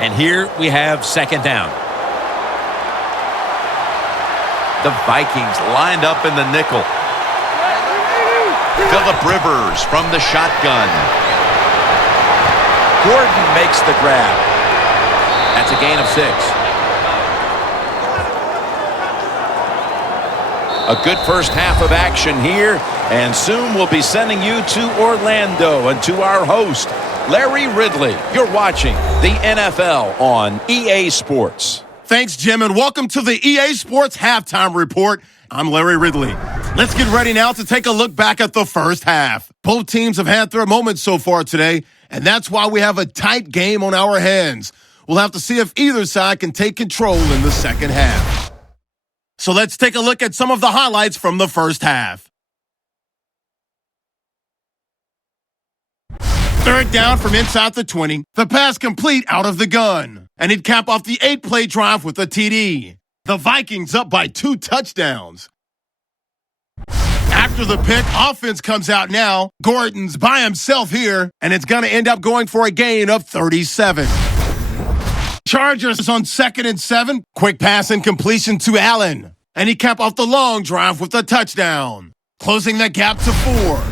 And here we have second down. The Vikings lined up in the nickel. Phillip Rivers from the shotgun. Gordon makes the grab. That's a gain of 6. A good first half of action here, and soon we'll be sending you to Orlando and to our host, Larry Ridley. You're watching the NFL on EA Sports. Thanks, Jim, and welcome to the EA Sports Halftime Report. I'm Larry Ridley. Let's get ready now to take a look back at the first half. Both teams have had their moments so far today, and that's why we have a tight game on our hands. We'll have to see if either side can take control in the second half. So let's take a look at some of the highlights from the first half. Third down from inside the 20. The pass complete out of the gun. And he'd cap off the 8-play drive with a TD. The Vikings up by 2 touchdowns. After the pick, offense comes out now. Gordon's by himself here, and it's going to end up going for a gain of 37. Chargers on 2nd and 7. Quick pass and completion to Allen. And he cap off the long drive with a touchdown, closing the gap to 4.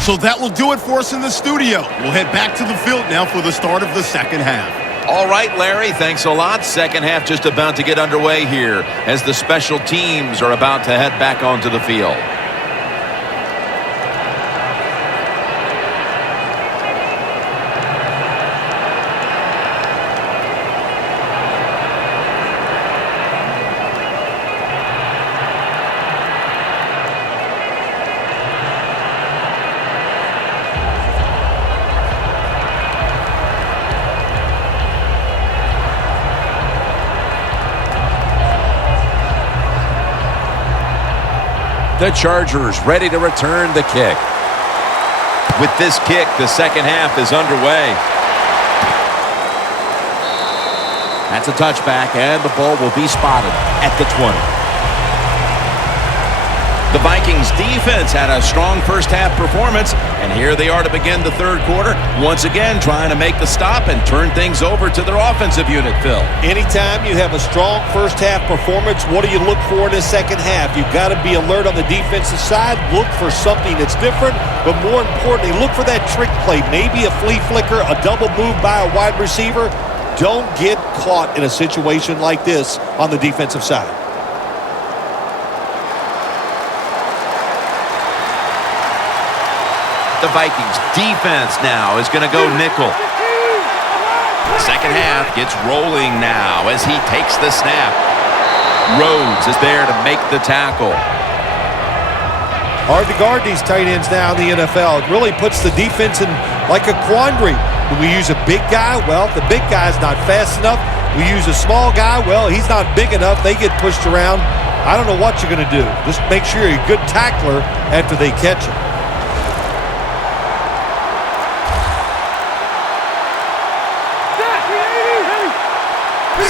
So that will do it for us in the studio. We'll head back to the field now for the start of the second half. All right, Larry, thanks a lot. Second half just about to get underway here as the special teams are about to head back onto the field. The Chargers ready to return the kick. With this kick, the second half is underway. That's a touchback, and the ball will be spotted at the 20. The Vikings defense had a strong first half performance, and here they are to begin the third quarter, once again trying to make the stop and turn things over to their offensive unit, Phil. Anytime you have a strong first half performance, what do you look for in the second half? You've got to be alert on the defensive side, look for something that's different, but more importantly, look for that trick play, maybe a flea flicker, a double move by a wide receiver. Don't get caught in a situation like this on the defensive side. The Vikings defense now is going to go nickel. Second half gets rolling now as he takes the snap. Rhodes is there to make the tackle. Hard to guard these tight ends now in the NFL. It really puts the defense in like a quandary. Do we use a big guy? Well, if the big guy's not fast enough. We use a small guy. Well, he's not big enough. They get pushed around. I don't know what you're going to do. Just make sure you're a good tackler after they catch him.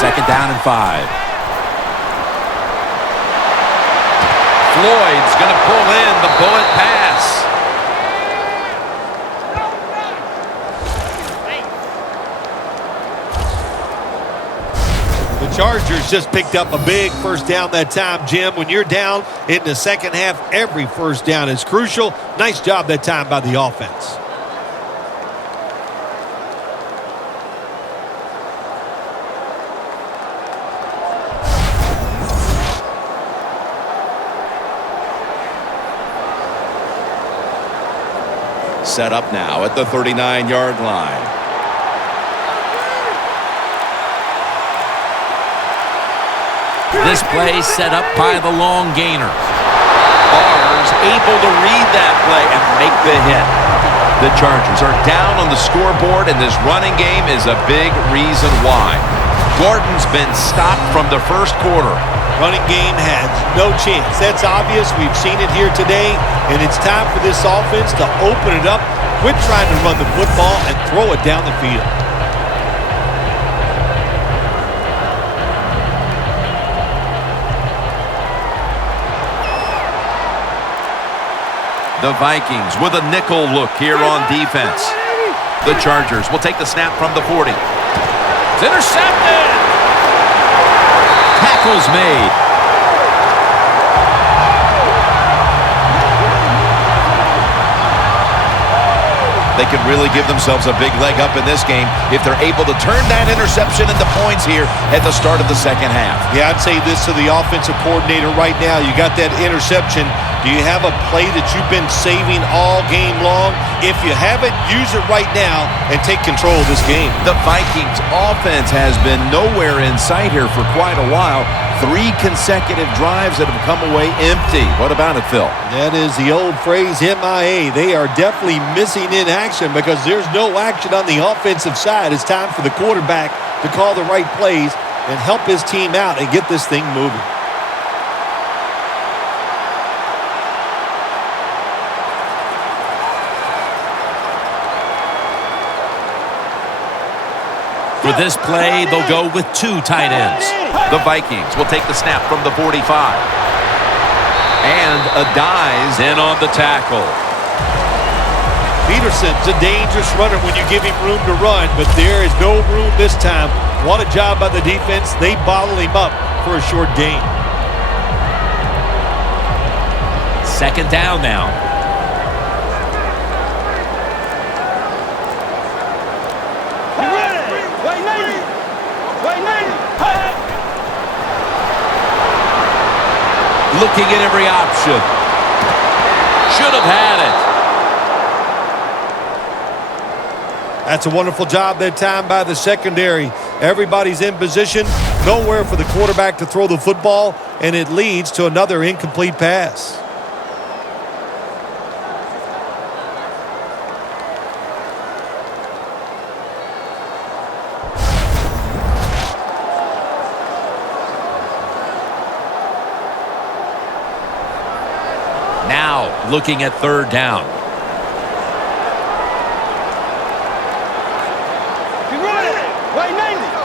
Second down and 5. Floyd's going to pull in the bullet pass. The Chargers just picked up a big first down that time, Jim. When you're down in the second half, every first down is crucial. Nice job that time by the offense. Set up now at the 39-yard line. This play set up by the long gainer. Barnes able to read that play and make the hit. The Chargers are down on the scoreboard, and this running game is a big reason why. Gordon's been stopped from the first quarter. Running game has no chance. That's obvious. We've seen it here today, and it's time for this offense to open it up, quit trying to run the football, and throw it down the field. The Vikings with a nickel look here on defense. The Chargers will take the snap from the 40. intercepted. Tackle's made. They can really give themselves a big leg up in this game if they're able to turn that interception into points here at the start of the second half. Yeah, I'd say this to the offensive coordinator right now. You got that interception. Do you have a play that you've been saving all game long? If you haven't, use it right now and take control of this game. The Vikings offense has been nowhere in sight here for quite a while. 3 consecutive drives that have come away empty. What about it, Phil? That is the old phrase, MIA. They are definitely missing in action because there's no action on the offensive side. It's time for the quarterback to call the right plays and help his team out and get this thing moving. For this play, they'll go with 2 tight ends. The Vikings will take the snap from the 45. And a dives in on the tackle. Peterson's a dangerous runner when you give him room to run, but there is no room this time. What a job by the defense. They bottle him up for a short gain. Second down now. Looking at every option. Should have had it. That's a wonderful job that time by the secondary. Everybody's in position. Nowhere for the quarterback to throw the football, and it leads to another incomplete pass. Now, looking at third down.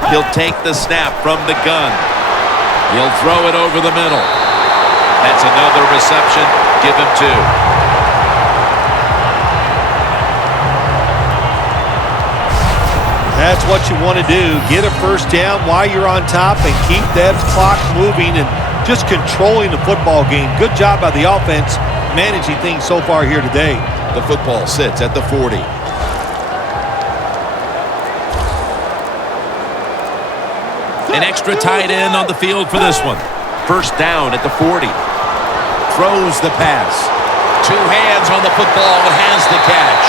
He'll take the snap from the gun. He'll throw it over the middle. That's another reception. Give him 2. That's what you want to do. Get a first down while you're on top and keep that clock moving and just controlling the football game. Good job by the offense managing things so far here today. The football sits at the 40. An extra tight end on the field for this one. First down at the 40. Throws the pass. 2 hands on the football and has the catch.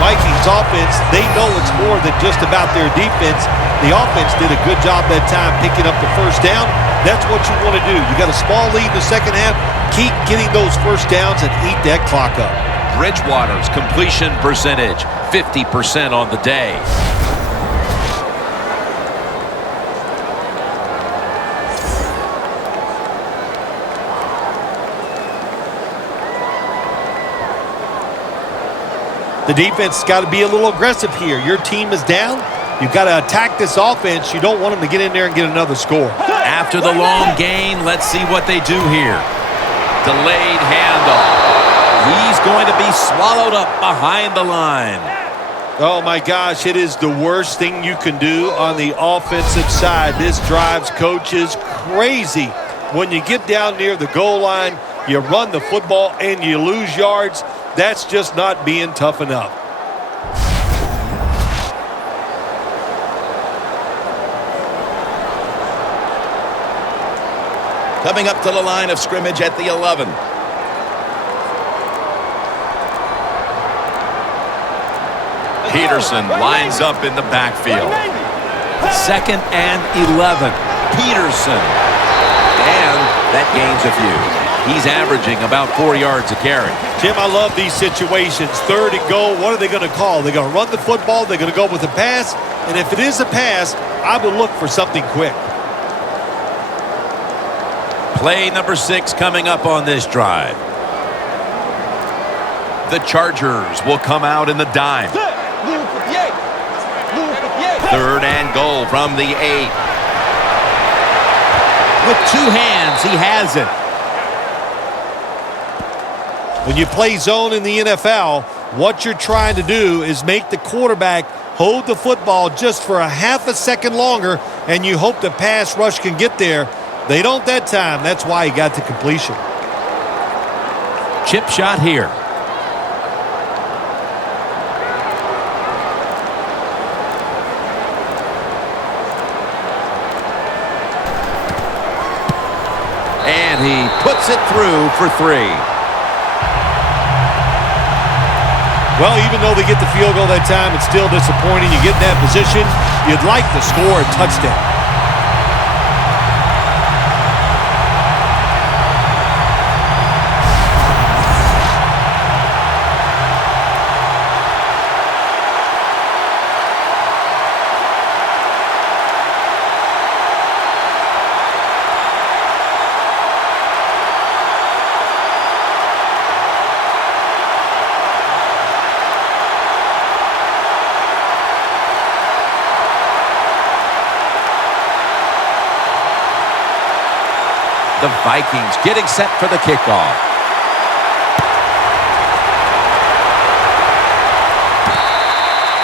Vikings offense, they know it's more than just about their defense. The offense did a good job that time picking up the first down. That's what you want to do. You got a small lead in the second half. Keep getting those first downs and eat that clock up. Bridgewater's completion percentage, 50% on the day. The defense has got to be a little aggressive here. Your team is down. You've got to attack this offense. You don't want them to get in there and get another score. After the long gain, let's see what they do here. Delayed handoff. He's going to be swallowed up behind the line. Oh, my gosh, it is the worst thing you can do on the offensive side. This drives coaches crazy. When you get down near the goal line, you run the football and you lose yards. That's just not being tough enough. Coming up to the line of scrimmage at the 11. Peterson lines up in the backfield. Second and 11. Peterson. And that gains a few. He's averaging about 4 yards a carry. Jim, I love these situations. Third and goal, what are they going to call? They're going to run the football. They're going to go with a pass. And if it is a pass, I would look for something quick. Play number 6 coming up on this drive. The Chargers will come out in the dime. Third and goal from the 8. With 2 hands, he has it. When you play zone in the NFL, what you're trying to do is make the quarterback hold the football just for a half a second longer, and you hope the pass rush can get there. They don't that time. That's why he got the completion. Chip shot here. And he puts it through for 3. Well, even though they get the field goal that time, it's still disappointing. You get in that position, you'd like to score a touchdown. The Vikings getting set for the kickoff.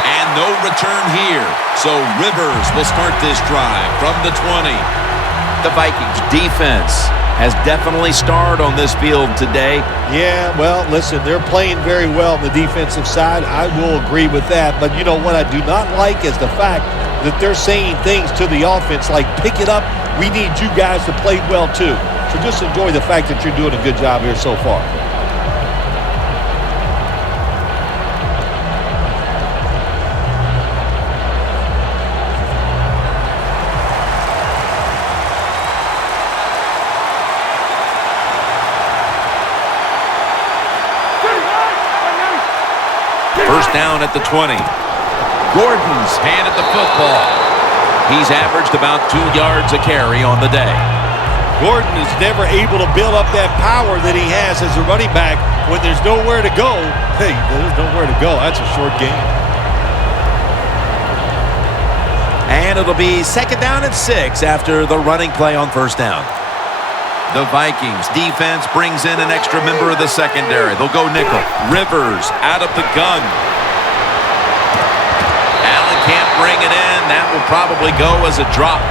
And no return here. So Rivers will start this drive from the 20. The Vikings defense has definitely starred on this field today. Yeah, well, listen, they're playing very well on the defensive side. I will agree with that. But you know what I do not like is the fact that they're saying things to the offense like, pick it up. We need you guys to play well, too. So just enjoy the fact that you're doing a good job here so far. First down at the 20. Gordon's handed the football. He's averaged about 2 yards a carry on the day. Gordon is never able to build up that power that he has as a running back when there's nowhere to go. Hey, there's nowhere to go. That's a short game. And it'll be second down and 6 after the running play on first down. The Vikings defense brings in an extra member of the secondary. They'll go nickel. Rivers out of the gun. Allen can't bring it in. That will probably go as a drop.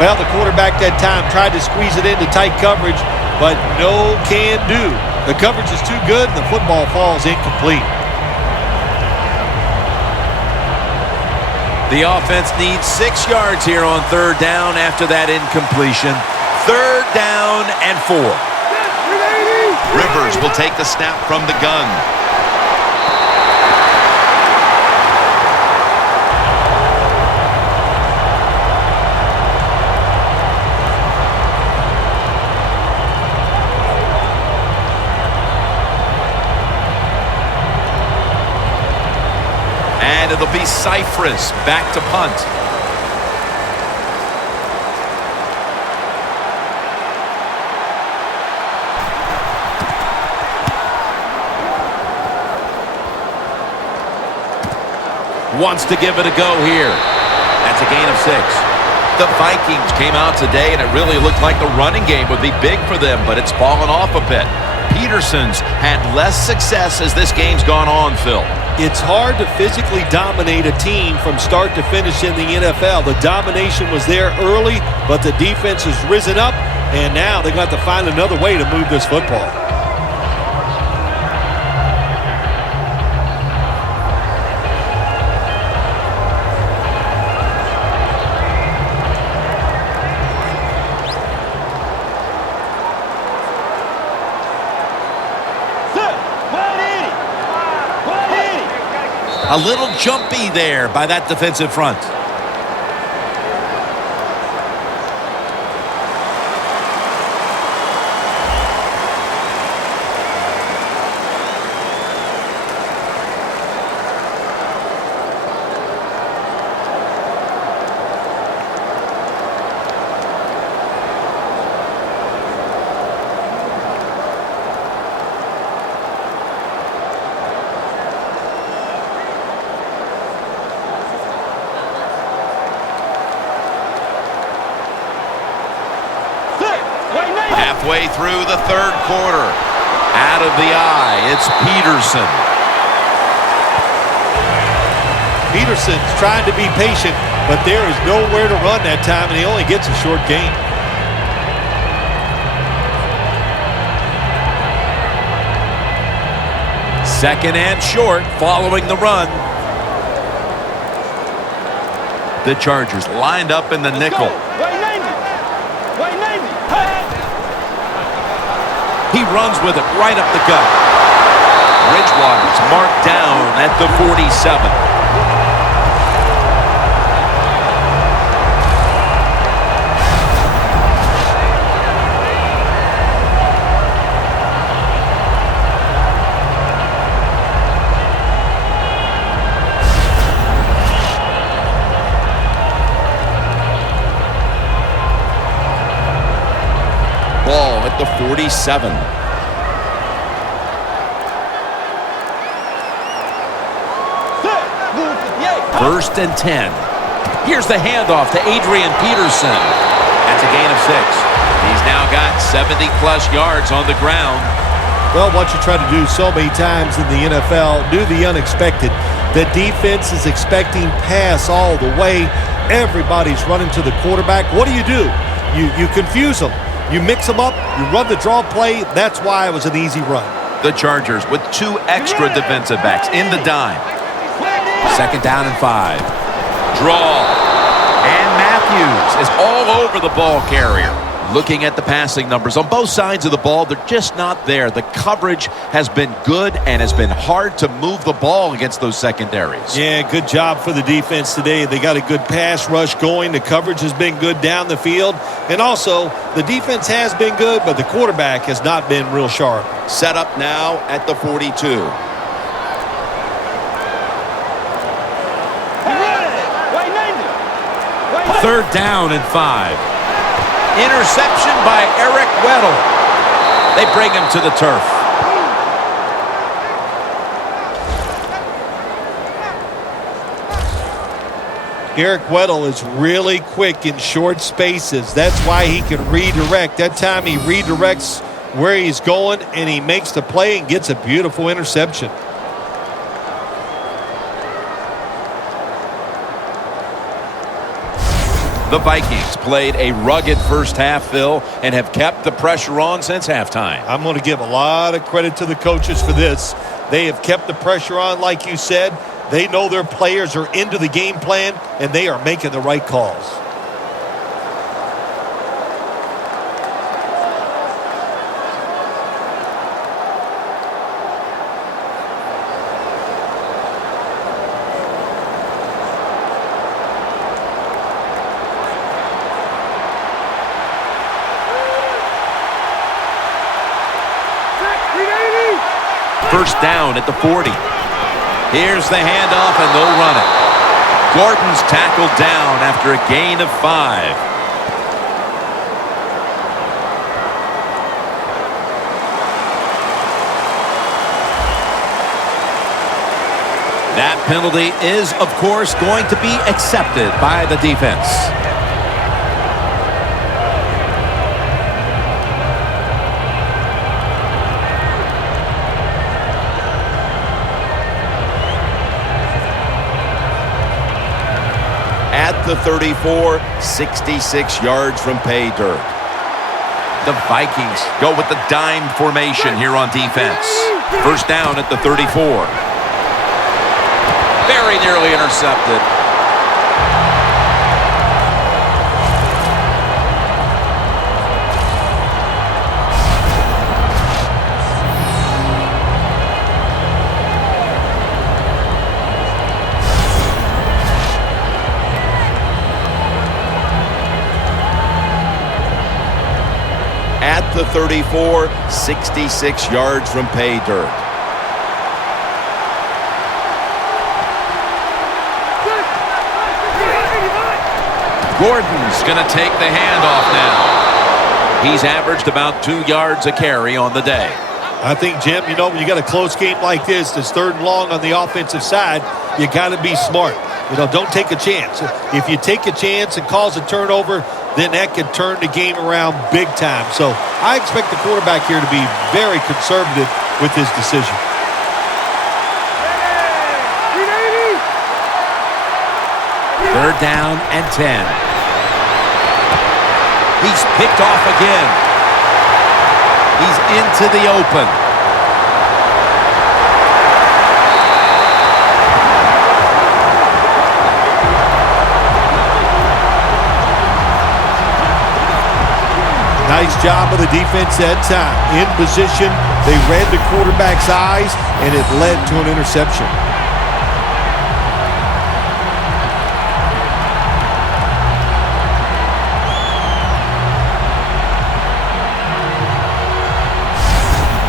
Well, the quarterback that time tried to squeeze it into tight coverage, but no can do. The coverage is too good, and the football falls incomplete. The offense needs 6 yards here on third down after that incompletion. Third down and 4. Rivers will take the snap from the gun. And it'll be Cypress back to punt. Wants to give it a go here. That's a gain of 6. The Vikings came out today, and it really looked like the running game would be big for them, but it's fallen off a bit. Peterson's had less success as this game's gone on, Phil. It's hard to physically dominate a team from start to finish in the NFL. The domination was there early, but the defense has risen up, and now they've got to find another way to move this football. A little jumpy there by that defensive front. Halfway through the third quarter. Out of the eye, it's Peterson. Peterson's trying to be patient, but there is nowhere to run that time, and he only gets a short gain. Second and short following the run. The Chargers lined up in the nickel. He runs with it right up the gut. Bridgewater's marked down at the 47. Ball at the 47. First and 10. Here's the handoff to Adrian Peterson. That's a gain of 6. He's now got 70-plus yards on the ground. Well, what you try to do so many times in the NFL, do the unexpected. The defense is expecting pass all the way. Everybody's running to the quarterback. What do? You confuse them. You mix them up, you run the draw play. That's why it was an easy run. The Chargers with 2 extra defensive backs in the dime. Second down and 5. Draw. And Matthews is all over the ball carrier. Looking at the passing numbers on both sides of the ball, they're just not there. The coverage has been good and has been hard to move the ball against those secondaries. Yeah, good job for the defense today. They got a good pass rush going. The coverage has been good down the field. And also, the defense has been good, but the quarterback has not been real sharp. Set up now at the 42. Third down and 5. Interception by Eric Weddle. They bring him to the turf. Eric Weddle is really quick in short spaces. That's why he can redirect. That time he redirects where he's going, and he makes the play and gets a beautiful interception. The Vikings played a rugged first half, Phil, and have kept the pressure on since halftime. I'm going to give a lot of credit to the coaches for this. They have kept the pressure on, like you said. They know their players are into the game plan, and they are making the right calls. First down at the 40. Here's the handoff, and they'll run it. Gordon's tackled down after a gain of 5. That penalty is, of course, going to be accepted by the defense. At the 34, 66 yards from pay dirt. The Vikings go with the dime formation here on defense. First down at the 34. Very nearly intercepted. At the 34, 66 yards from pay dirt. Gordon's going to take the handoff now. He's averaged about 2 yards a carry on the day. I think, Jim, you know, when you got a close game like this, that's 3rd and long on the offensive side, you got to be smart. You know, don't take a chance. If you take a chance and cause a turnover, then that can turn the game around big time. So I expect the quarterback here to be very conservative with his decision. Third down and 10. He's picked off again. He's into the open. Nice job of the defense that time. In position, they read the quarterback's eyes, and it led to an interception.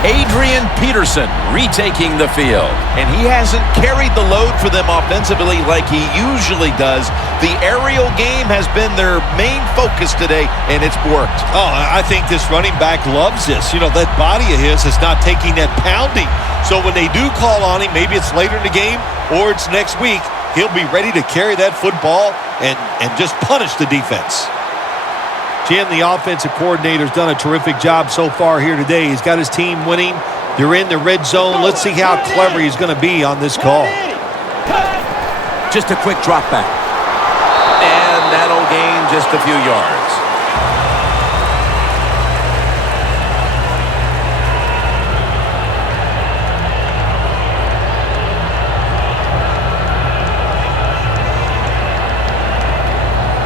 Adrian Peterson retaking the field. And he hasn't carried the load for them offensively like he usually does. The aerial game has been their main focus today, and it's worked. Oh, I think this running back loves this. You know, that body of his is not taking that pounding. So when they do call on him, maybe it's later in the game or it's next week, he'll be ready to carry that football and just punish the defense. Jim, the offensive coordinator's done a terrific job so far here today. He's got his team winning. They're in the red zone. Let's see how clever he's going to be on this call. Just a quick drop back. And that'll gain just a few yards.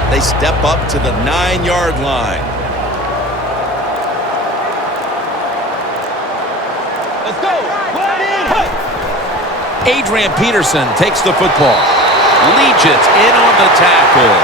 They step up to the 9-yard line. Let's go. Run in. Adrian Peterson takes the football. Legions in on the tackle.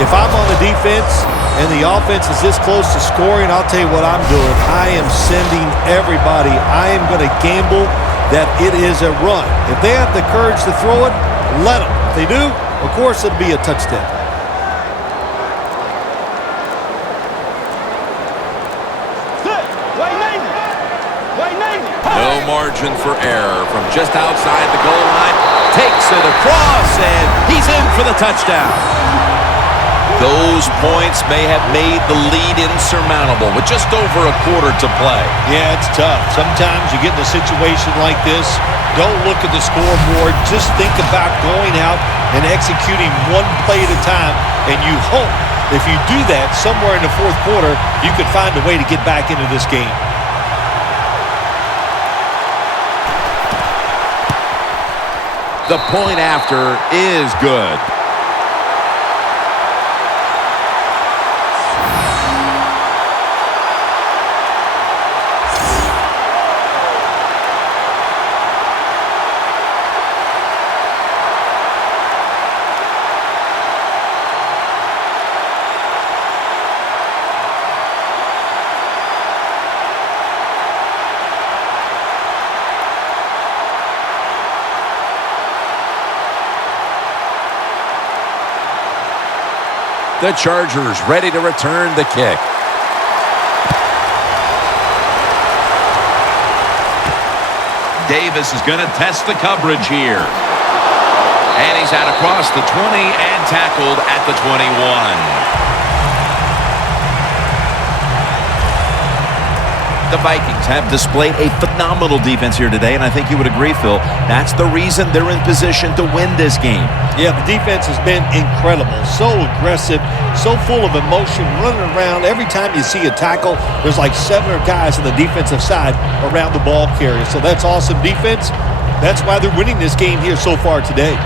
If I'm on the defense and the offense is this close to scoring, I'll tell you what I'm doing. I am sending everybody. I am going to gamble that it is a run. If they have the courage to throw it, let them. If they do, of course, it'll be a touchdown. No margin for error from just outside the goal line. Takes it across, and he's in for the touchdown. Those points may have made the lead insurmountable with just over a quarter to play. Yeah, it's tough. Sometimes you get in a situation like this, don't look at the scoreboard. Just think about going out and executing one play at a time, and you hope if you do that somewhere in the fourth quarter, you could find a way to get back into this game. The point after is good. The Chargers ready to return the kick. Davis is going to test the coverage here. And he's out across the 20 and tackled at the 21. The Vikings have displayed a phenomenal defense here today, and I think you would agree, Phil. That's the reason they're in position to win this game. Yeah, the defense has been incredible. So aggressive, so full of emotion, running around. Every time you see a tackle, there's like 7 guys on the defensive side around the ball carrier. So that's awesome defense. That's why they're winning this game here so far today.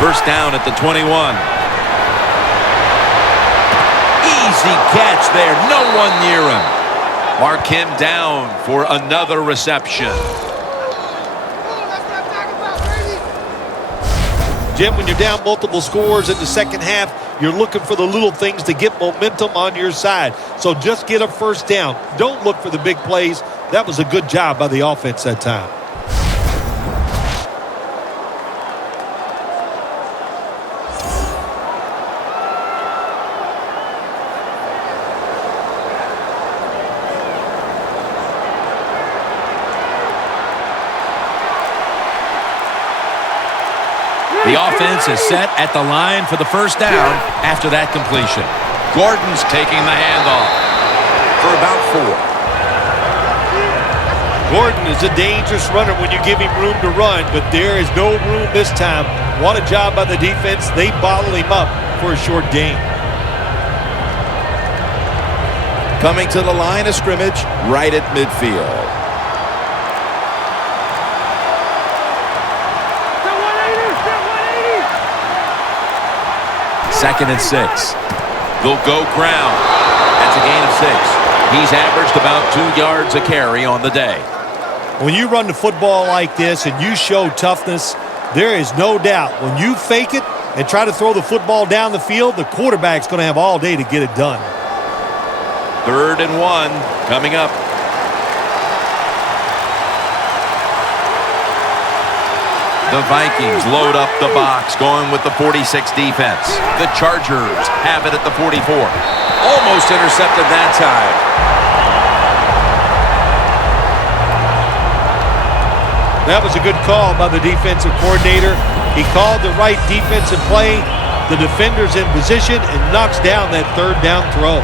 First down at the 21. Easy catch there. No one near him. Mark him down for another reception. Jim, when you're down multiple scores in the second half, you're looking for the little things to get momentum on your side. So just get a first down. Don't look for the big plays. That was a good job by the offense that time. The offense is set at the line for the first down after that completion. Gordon's taking the handoff for about 4. Gordon is a dangerous runner when you give him room to run, but there is no room this time. What a job by the defense. They bottle him up for a short gain. Coming to the line of scrimmage right at midfield. Second and 6. They'll go ground. That's a gain of 6. He's averaged about 2 yards a carry on the day. When you run the football like this and you show toughness, there is no doubt when you fake it and try to throw the football down the field, the quarterback's going to have all day to get it done. 3rd and 1 coming up. The Vikings load up the box, going with the 46 defense. The Chargers have it at the 44. Almost intercepted that time. That was a good call by the defensive coordinator. He called the right defensive play. The defender's in position and knocks down that 3rd down throw.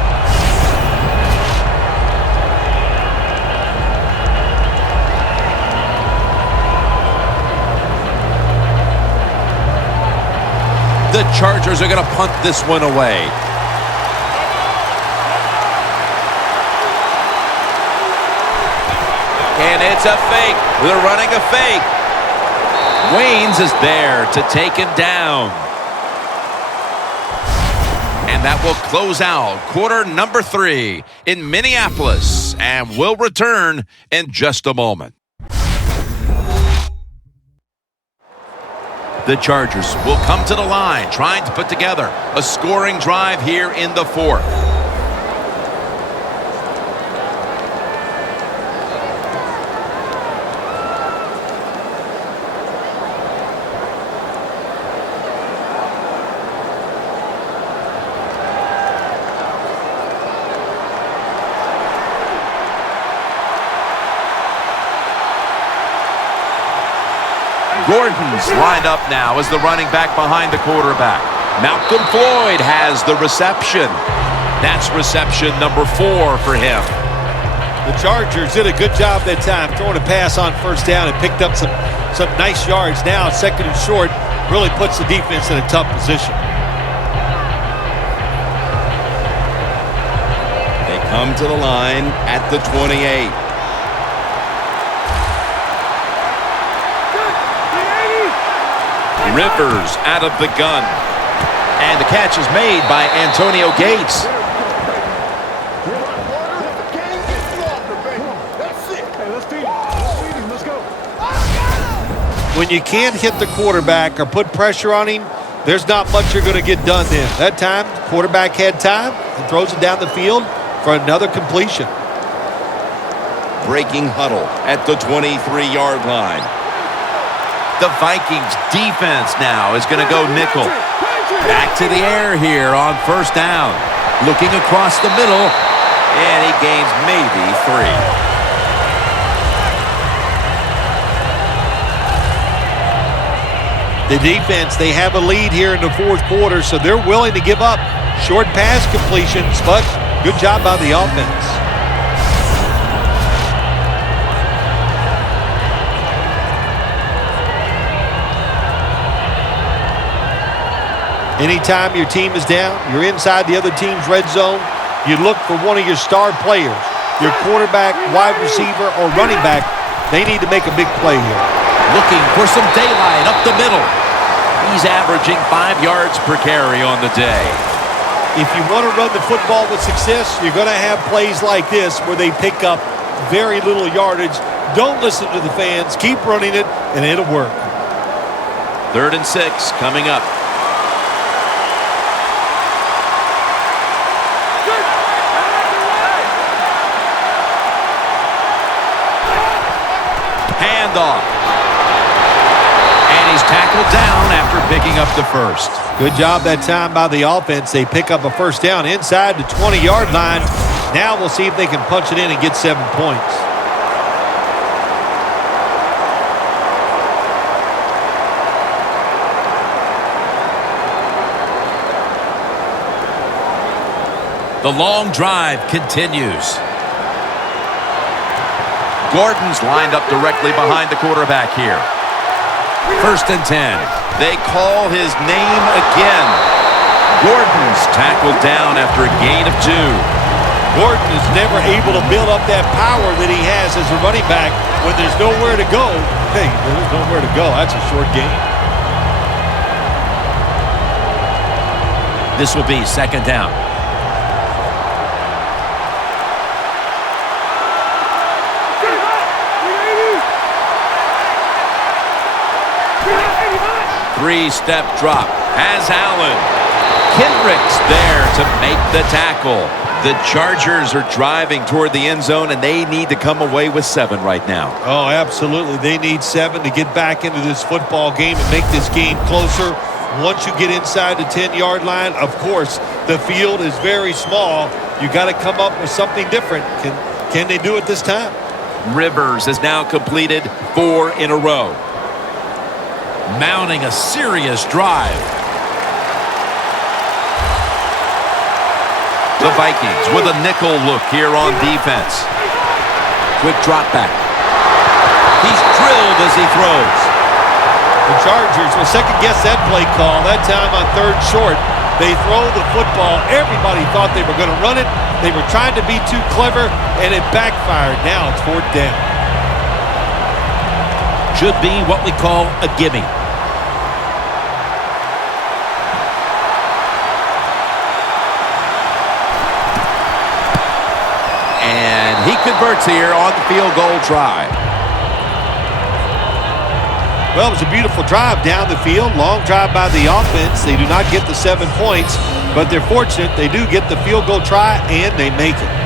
The Chargers are going to punt this one away. And it's a fake. They're running a fake. Waynes is there to take him down. And that will close out quarter number 3 in Minneapolis. And we'll return in just a moment. The Chargers will come to the line, trying to put together a scoring drive here in the 4th. Gordon's lined up now as the running back behind the quarterback. Malcolm Floyd has the reception. That's reception number 4 for him. The Chargers did a good job that time throwing a pass on first down and picked up some nice yards. Now 2nd and short really puts the defense in a tough position. They come to the line at the 28. Rivers out of the gun. And the catch is made by Antonio Gates. When you can't hit the quarterback or put pressure on him, there's not much you're going to get done then. That time, quarterback had time and throws it down the field for another completion. Breaking huddle at the 23-yard line. The Vikings defense now is going to go nickel. Back to the air here on first down. Looking across the middle, and he gains maybe 3. The defense, they have a lead here in the 4th quarter, so they're willing to give up short pass completions, but good job by the offense. Anytime your team is down, you're inside the other team's red zone, you look for one of your star players, your quarterback, wide receiver, or running back. They need to make a big play here. Looking for some daylight up the middle. He's averaging 5 yards per carry on the day. If you want to run the football with success, you're going to have plays like this where they pick up very little yardage. Don't listen to the fans. Keep running it, and it'll work. 3rd and 6 coming up. Handoff. And he's tackled down after picking up the first. Good job that time by the offense. They pick up a first down inside the 20-yard line. Now we'll see if they can punch it in and get 7 points. The long drive continues. Gordon's lined up directly behind the quarterback here. 1st and 10. They call his name again. Gordon's tackled down after a gain of 2. Gordon is never able to build up that power that he has as a running back when there's nowhere to go. Hey, there's nowhere to go. That's a short game. This will be 2nd down. Three-step drop. Has Allen. Kendricks there to make the tackle. The Chargers are driving toward the end zone, and they need to come away with 7 right now. Oh, absolutely. They need 7 to get back into this football game and make this game closer. Once you get inside the 10-yard line, of course, the field is very small. You got to come up with something different. Can they do it this time? Rivers has now completed 4 in a row. Mounting a serious drive. The Vikings with a nickel look here on defense. Quick drop back. He's drilled as he throws. The Chargers will second-guess that play call. That time on 3rd short, they throw the football. Everybody thought they were going to run it. They were trying to be too clever, and it backfired. Now it's 4th down. Should be what we call a gimme. And he converts here on the field goal try. Well, it was a beautiful drive down the field. Long drive by the offense. They do not get the 7 points, but they're fortunate. They do get the field goal try, and they make it.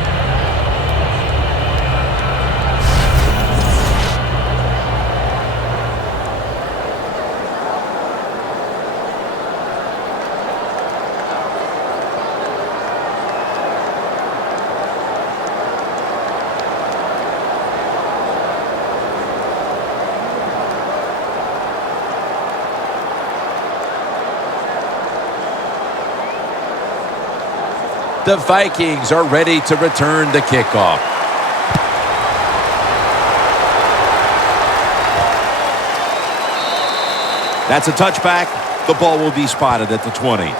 The Vikings are ready to return the kickoff. That's a touchback. The ball will be spotted at the 20.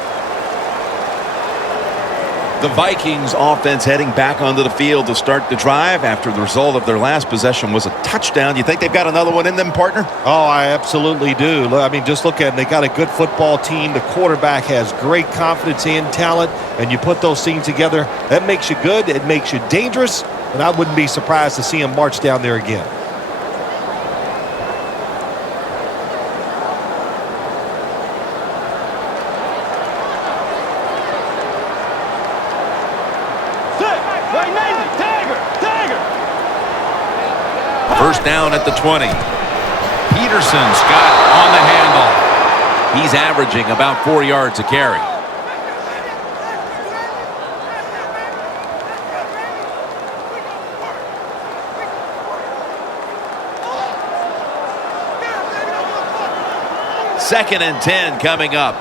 The Vikings offense heading back onto the field to start the drive after the result of their last possession was a touchdown. You think they've got another one in them, partner? Oh, I absolutely do. I mean, just look at it. They got a good football team. The quarterback has great confidence and talent, and you put those things together. That makes you good. It makes you dangerous, and I wouldn't be surprised to see him march down there again. First down at the 20. Peterson's got on the handle. He's averaging about 4 yards a carry. Second and 10 coming up.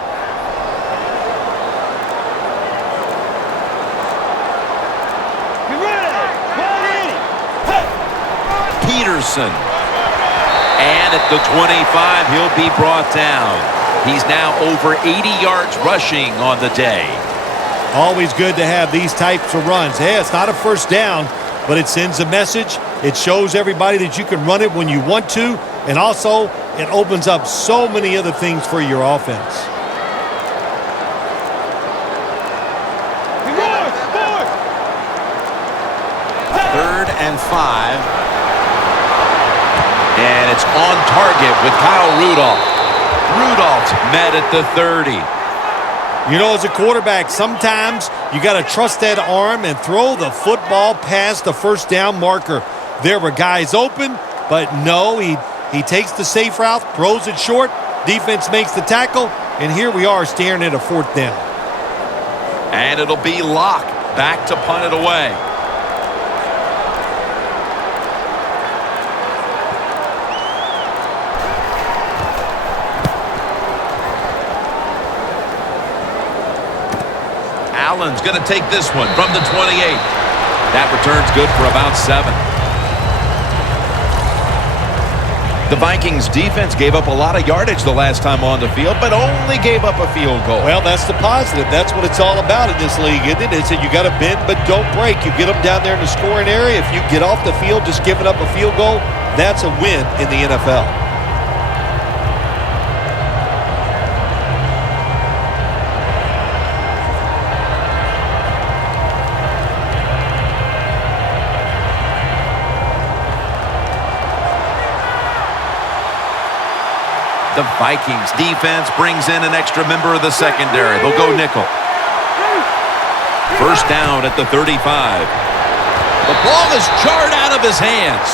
Peterson. And at the 25, he'll be brought down. He's now over 80 yards rushing on the day. Always good to have these types of runs. Hey, it's not a first down, but it sends a message. It shows everybody that you can run it when you want to, and also it opens up so many other things for your offense. Third and 5. And it's on target with Kyle Rudolph. Rudolph's met at the 30. You know, as a quarterback, sometimes you got to trust that arm and throw the football past the first down marker. There were guys open, but no, he takes the safe route, throws it short. Defense makes the tackle, and here we are staring at a 4th down. And it'll be Locke back to punt it away. Allen's going to take this one from the 28. That return's good for about 7. The Vikings defense gave up a lot of yardage the last time on the field, but only gave up a field goal. Well, that's the positive. That's what it's all about in this league, isn't it? It's that you got to bend but don't break. You get them down there in the scoring area. If you get off the field just giving up a field goal, that's a win in the NFL. The Vikings defense brings in an extra member of the secondary. They'll go nickel. First down at the 35. The ball is jarred out of his hands.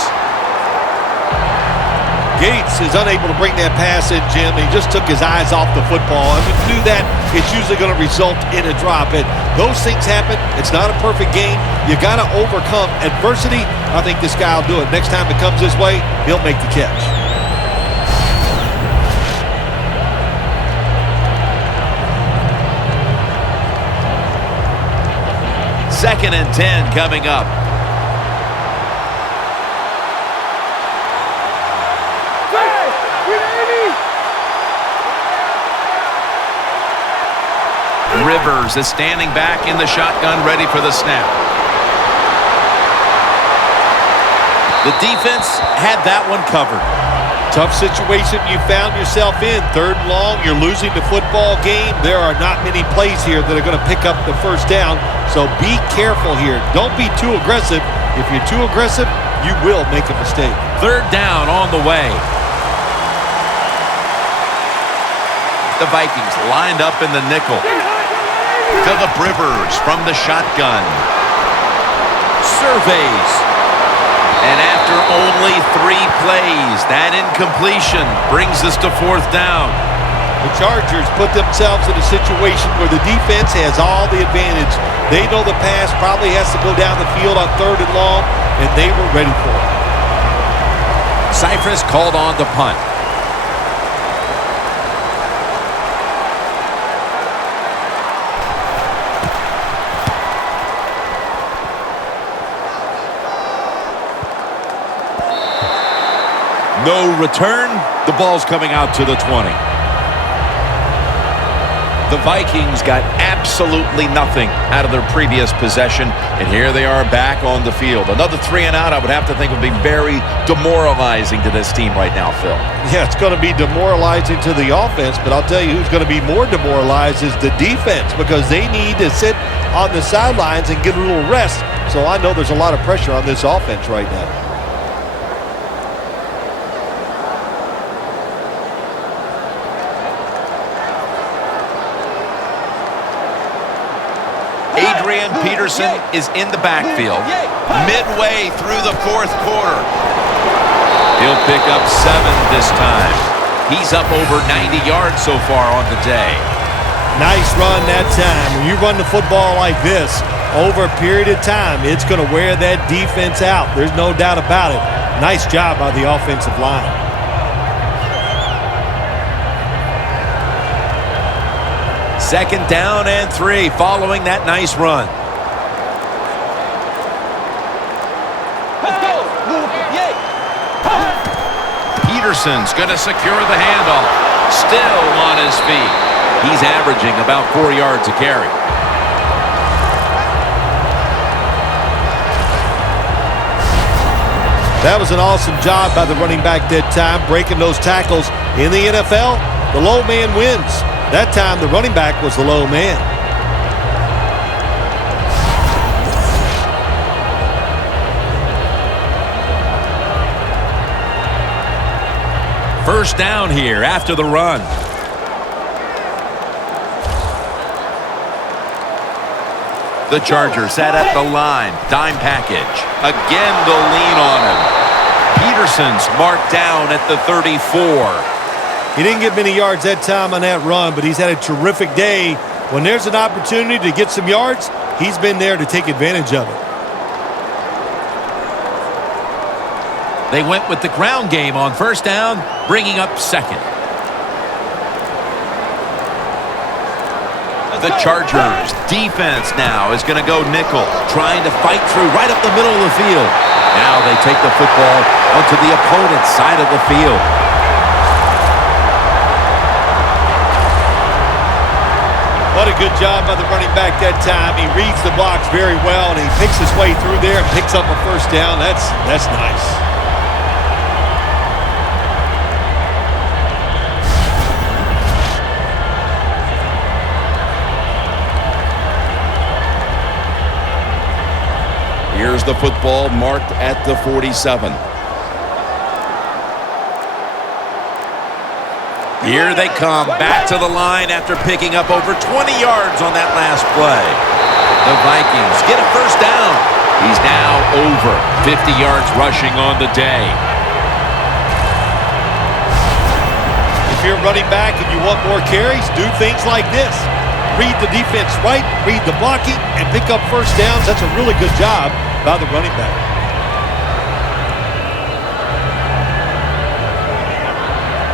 Gates is unable to bring that pass in, Jim. He just took his eyes off the football. And when you do that, it's usually going to result in a drop. And those things happen. It's not a perfect game. You got to overcome adversity. I think this guy will do it. Next time it comes this way, he'll make the catch. Second and 10 coming up. Rivers is standing back in the shotgun, ready for the snap. The defense had that one covered. Tough situation you found yourself in. 3rd and long, you're losing the football game. There are not many plays here that are going to pick up the first down, so be careful here. Don't be too aggressive. If you're too aggressive, you will make a mistake. 3rd down on the way. The Vikings lined up in the nickel. Philip Rivers from the shotgun. Surveys. And after only 3 plays, that incompletion brings us to 4th down. The Chargers put themselves in a situation where the defense has all the advantage. They know the pass probably has to go down the field on 3rd and long, and they were ready for it. Cypress called on to punt. No return. The ball's coming out to the 20. The Vikings got absolutely nothing out of their previous possession, and here they are back on the field. Another 3 and out, I would have to think, would be very demoralizing to this team right now, Phil. Yeah, it's going to be demoralizing to the offense, but I'll tell you who's going to be more demoralized is the defense, because they need to sit on the sidelines and get a little rest. So I know there's a lot of pressure on this offense right now. Peterson is in the backfield midway through the 4th quarter. He'll pick up 7 this time. He's up over 90 yards so far on the day. Nice run that time. When you run the football like this over a period of time, it's going to wear that defense out. There's no doubt about it. Nice job by the offensive line. Second down and 3 following that nice run. Peterson's going to secure the handoff. Still on his feet. He's averaging about 4 yards a carry. That was an awesome job by the running back that time, breaking those tackles. In the NFL, the low man wins. That time, the running back was the low man. First down here after the run. The Chargers sat at the line. Dime package. Again, they'll lean on him. Peterson's marked down at the 34. He didn't get many yards that time on that run, but he's had a terrific day. When there's an opportunity to get some yards, he's been there to take advantage of it. They went with the ground game on first down, bringing up 2nd. The Chargers defense now is going to go nickel, trying to fight through right up the middle of the field. Now they take the football onto the opponent's side of the field. What a good job by the running back that time. He reads the blocks very well, and he picks his way through there and picks up a first down. That's nice. Here's the football marked at the 47. Here they come back to the line after picking up over 20 yards on that last play. The Vikings get a first down. He's now over 50 yards rushing on the day. If you're running back and you want more carries, do things like this. Read the defense right, read the blocking, and pick up first downs. That's a really good job by the running back.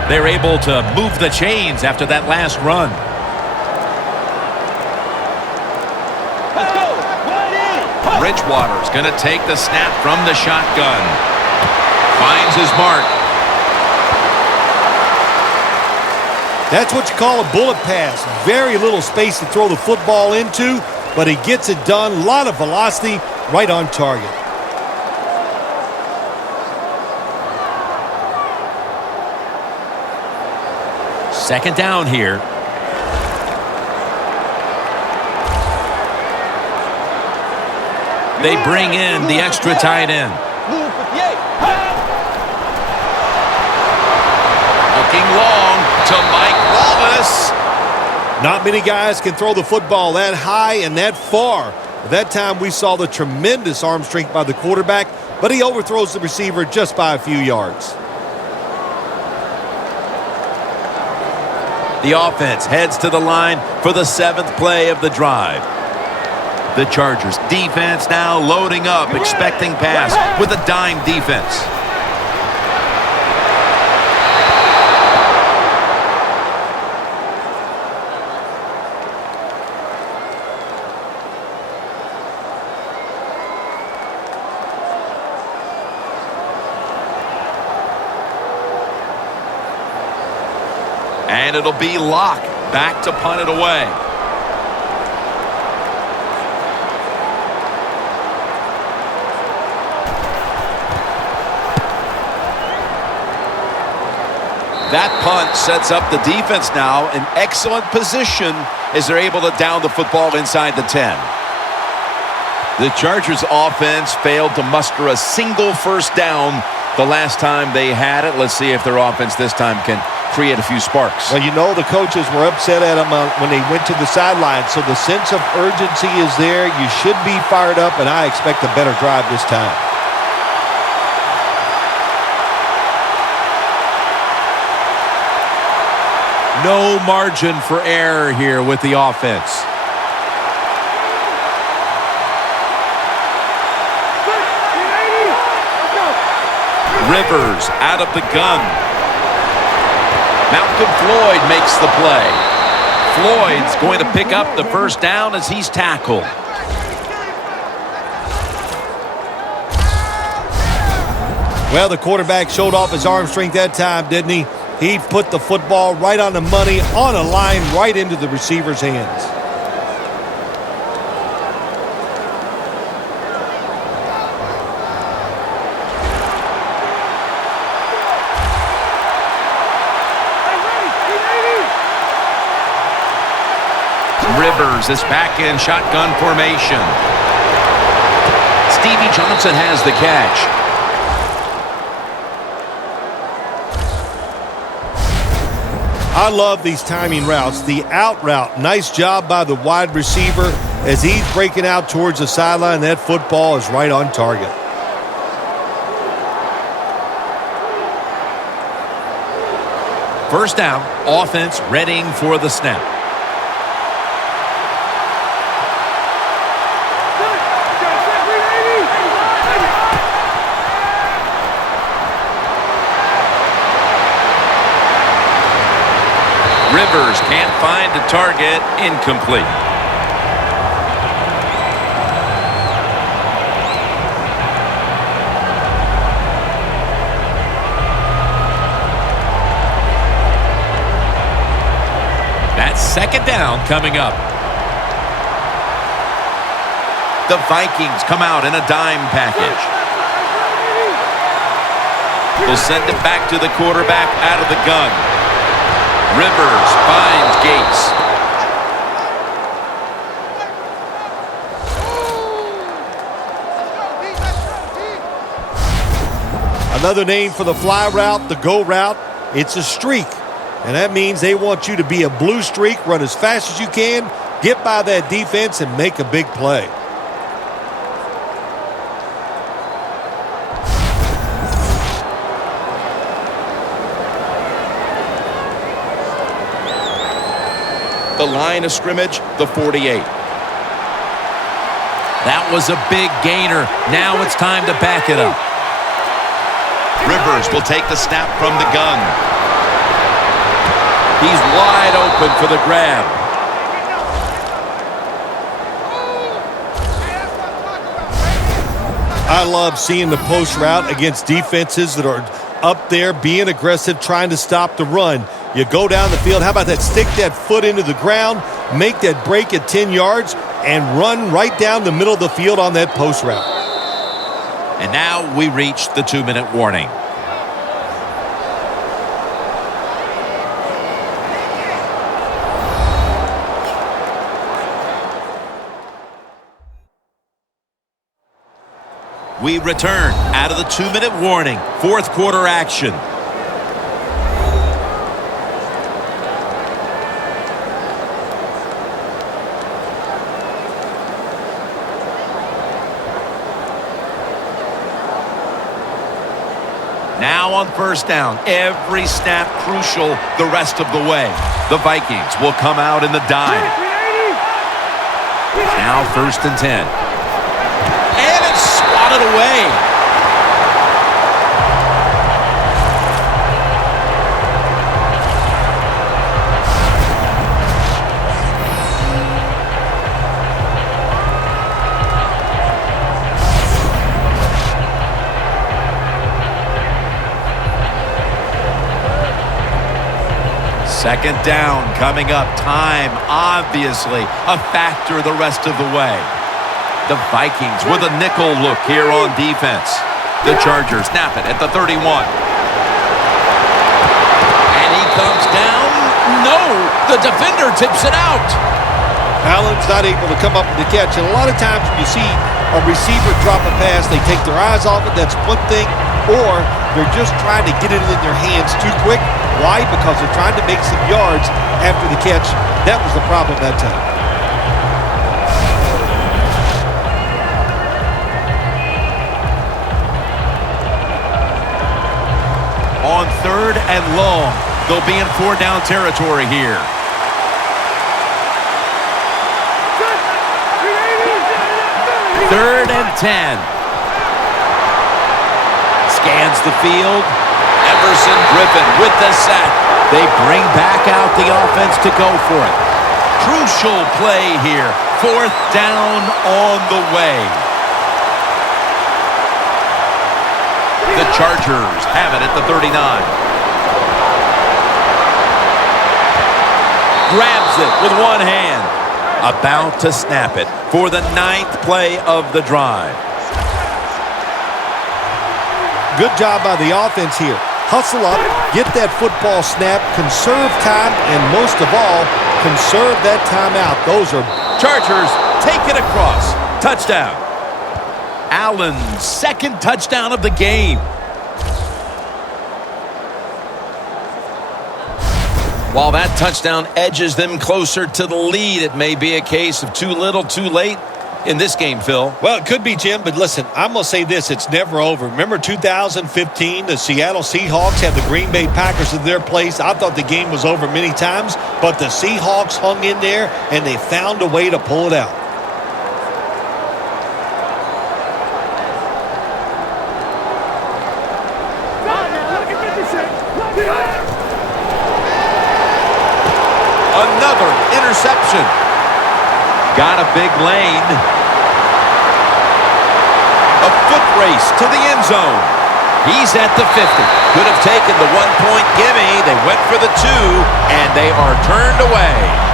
They're able to move the chains after that last run. Let's go. Run in. Bridgewater's going to take the snap from the shotgun. Finds his mark. That's what you call a bullet pass. Very little space to throw the football into, but he gets it done. A lot of velocity, right on target. Second down here. They bring in the extra tight end. Looking long to Mike Wallace. Not many guys can throw the football that high and that far. At that time, we saw the tremendous arm strength by the quarterback, but he overthrows the receiver just by a few yards. The offense heads to the line for the 7th play of the drive. The Chargers defense now loading up, expecting pass with a dime defense. And it'll be Locke back to punt it away. That punt sets up the defense now in excellent position as they're able to down the football inside the 10. The Chargers offense failed to muster a single first down the last time they had it. Let's see if their offense this time can create a few sparks. Well, you know the coaches were upset at him when they went to the sideline, so the sense of urgency is there. You should be fired up, and I expect a better drive this time. No margin for error here with the offense. Rivers out of the gun. Malcolm Floyd makes the play. Floyd's going to pick up the first down as he's tackled. Well, the quarterback showed off his arm strength that time, didn't he? He put the football right on the money, on a line, right into the receiver's hands. Rivers is back in shotgun formation. Stevie Johnson has the catch. I love these timing routes. The out route, nice job by the wide receiver as he's breaking out towards the sideline. That football is right on target. First down, offense readying for the snap. Rivers can't find the target, incomplete. That's second down coming up. The Vikings come out in a dime package. They'll send it back to the quarterback out of the gun. Rivers finds Gates. Another name for the fly route, the go route, it's a streak. And that means they want you to be a blue streak, run as fast as you can, get by that defense, and make a big play. The line of scrimmage, the 48. That was a big gainer. Now it's time to back it up. Rivers will take the snap from the gun. He's wide open for the grab. I love seeing the post route against defenses that are up there being aggressive, trying to stop the run. You go down the field. How about that? Stick that foot into the ground, make that break at 10 yards, and run right down the middle of the field on that post route. And now we reach the 2-minute warning. We return out of the 2-minute warning. Fourth quarter action. Now on first down, every snap crucial the rest of the way. The Vikings will come out in the dime. Now 1st and 10. And it's swatted away. Second down coming up. Time, obviously, a factor the rest of the way. The Vikings with a nickel look here on defense. The Chargers snap it at the 31. And he comes down. No, the defender tips it out. Allen's not able to come up with the catch. And a lot of times when you see a receiver drop a pass, they take their eyes off it. That's one thing. Or they're just trying to get it in their hands too quick. Why? Because they're trying to make some yards after the catch. That was the problem that time. On 3rd and long, they'll be in 4-down territory here. Third and 10. Scans the field. Everson Griffin with the sack. They bring back out the offense to go for it. Crucial play here. 4th down on the way. The Chargers have it at the 39. Grabs it with one hand. About to snap it for the 9th play of the drive. Good job by the offense here. Hustle up, get that football snap, conserve time, and most of all, conserve that timeout. Those are Chargers take it across. Touchdown. Allen's 2nd touchdown of the game. While that touchdown edges them closer to the lead, it may be a case of too little, too late in this game, Phil. Well, it could be, Jim, but listen, I'm going to say this, it's never over. Remember 2015, the Seattle Seahawks had the Green Bay Packers in their place. I thought the game was over many times, but the Seahawks hung in there, and they found a way to pull it out. Another interception. Got a big lane. A foot race to the end zone. He's at the 50. Could have taken the 1-point gimme. They went for the 2, and they are turned away.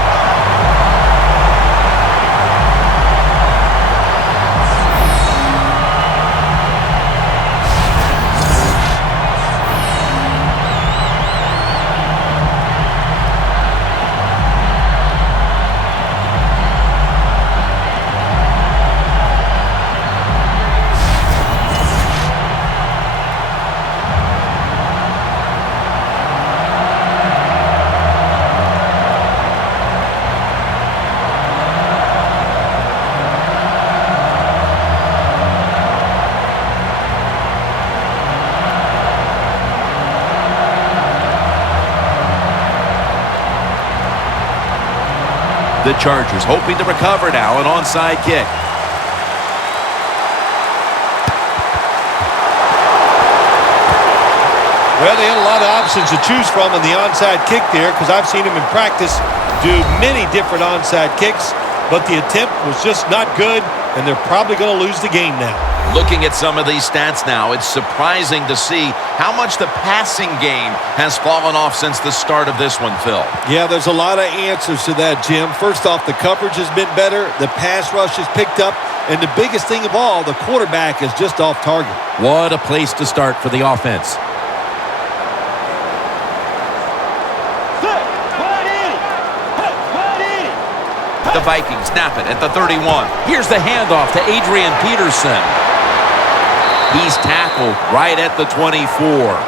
The Chargers hoping to recover now, an onside kick. Well, they had a lot of options to choose from in the onside kick there, because I've seen them in practice do many different onside kicks, but the attempt was just not good, and they're probably going to lose the game now. Looking at some of these stats now, it's surprising to see how much the passing game has fallen off since the start of this one, Phil. Yeah, there's a lot of answers to that, Jim. First off, the coverage has been better. The pass rush has picked up. And the biggest thing of all, the quarterback is just off target. What a place to start for the offense. The Vikings snap it at the 31. Here's the handoff to Adrian Peterson. He's tackled right at the 24.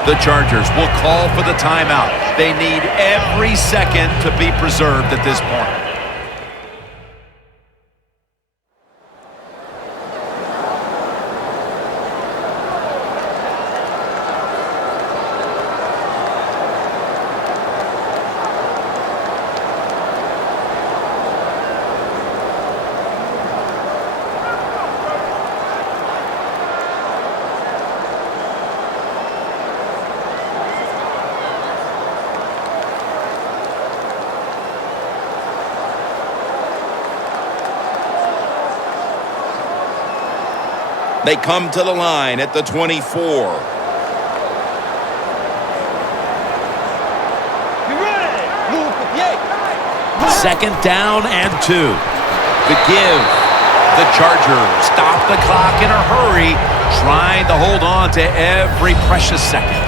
The Chargers will call for the timeout. They need every second to be preserved at this point. They come to the line at the 24. Second down and 2. The give. The Chargers stop the clock in a hurry, trying to hold on to every precious second.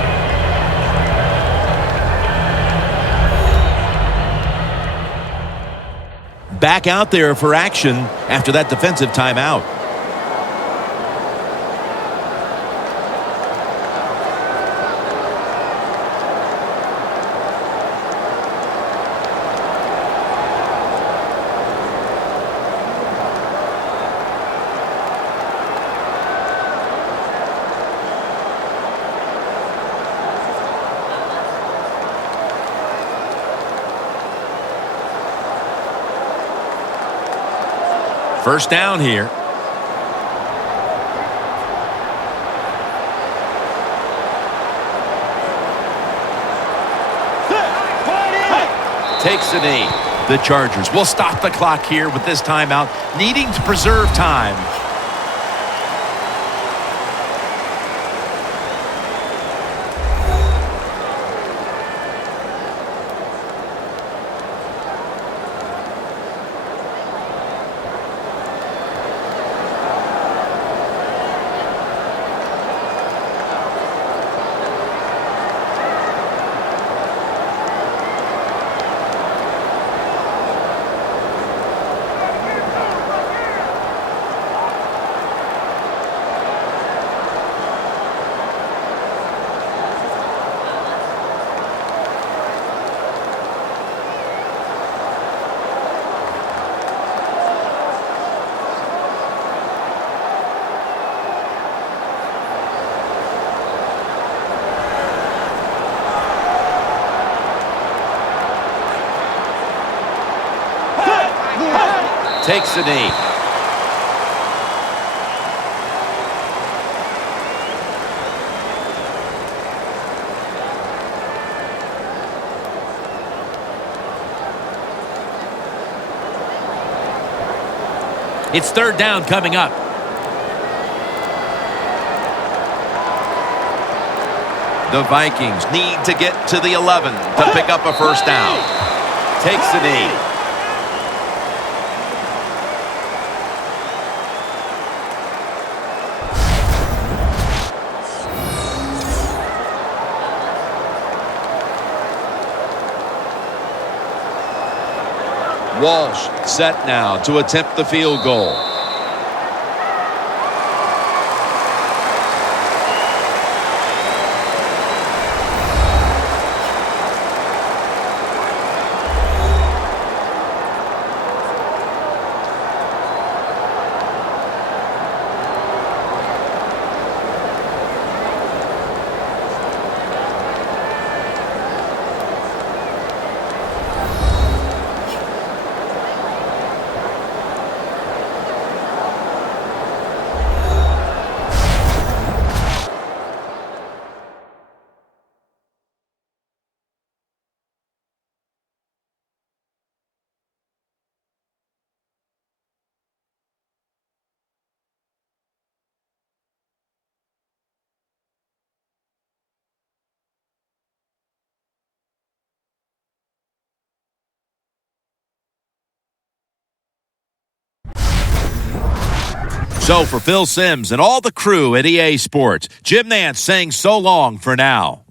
Back out there for action after that defensive timeout. First down here. Takes a knee. The Chargers will stop the clock here with this timeout, needing to preserve time. Takes a knee. It's third down coming up. The Vikings need to get to the 11 to pick up a first down. Takes the knee. Walsh set now to attempt the field goal. So for Phil Simms and all the crew at EA Sports, Jim Nantz saying so long for now.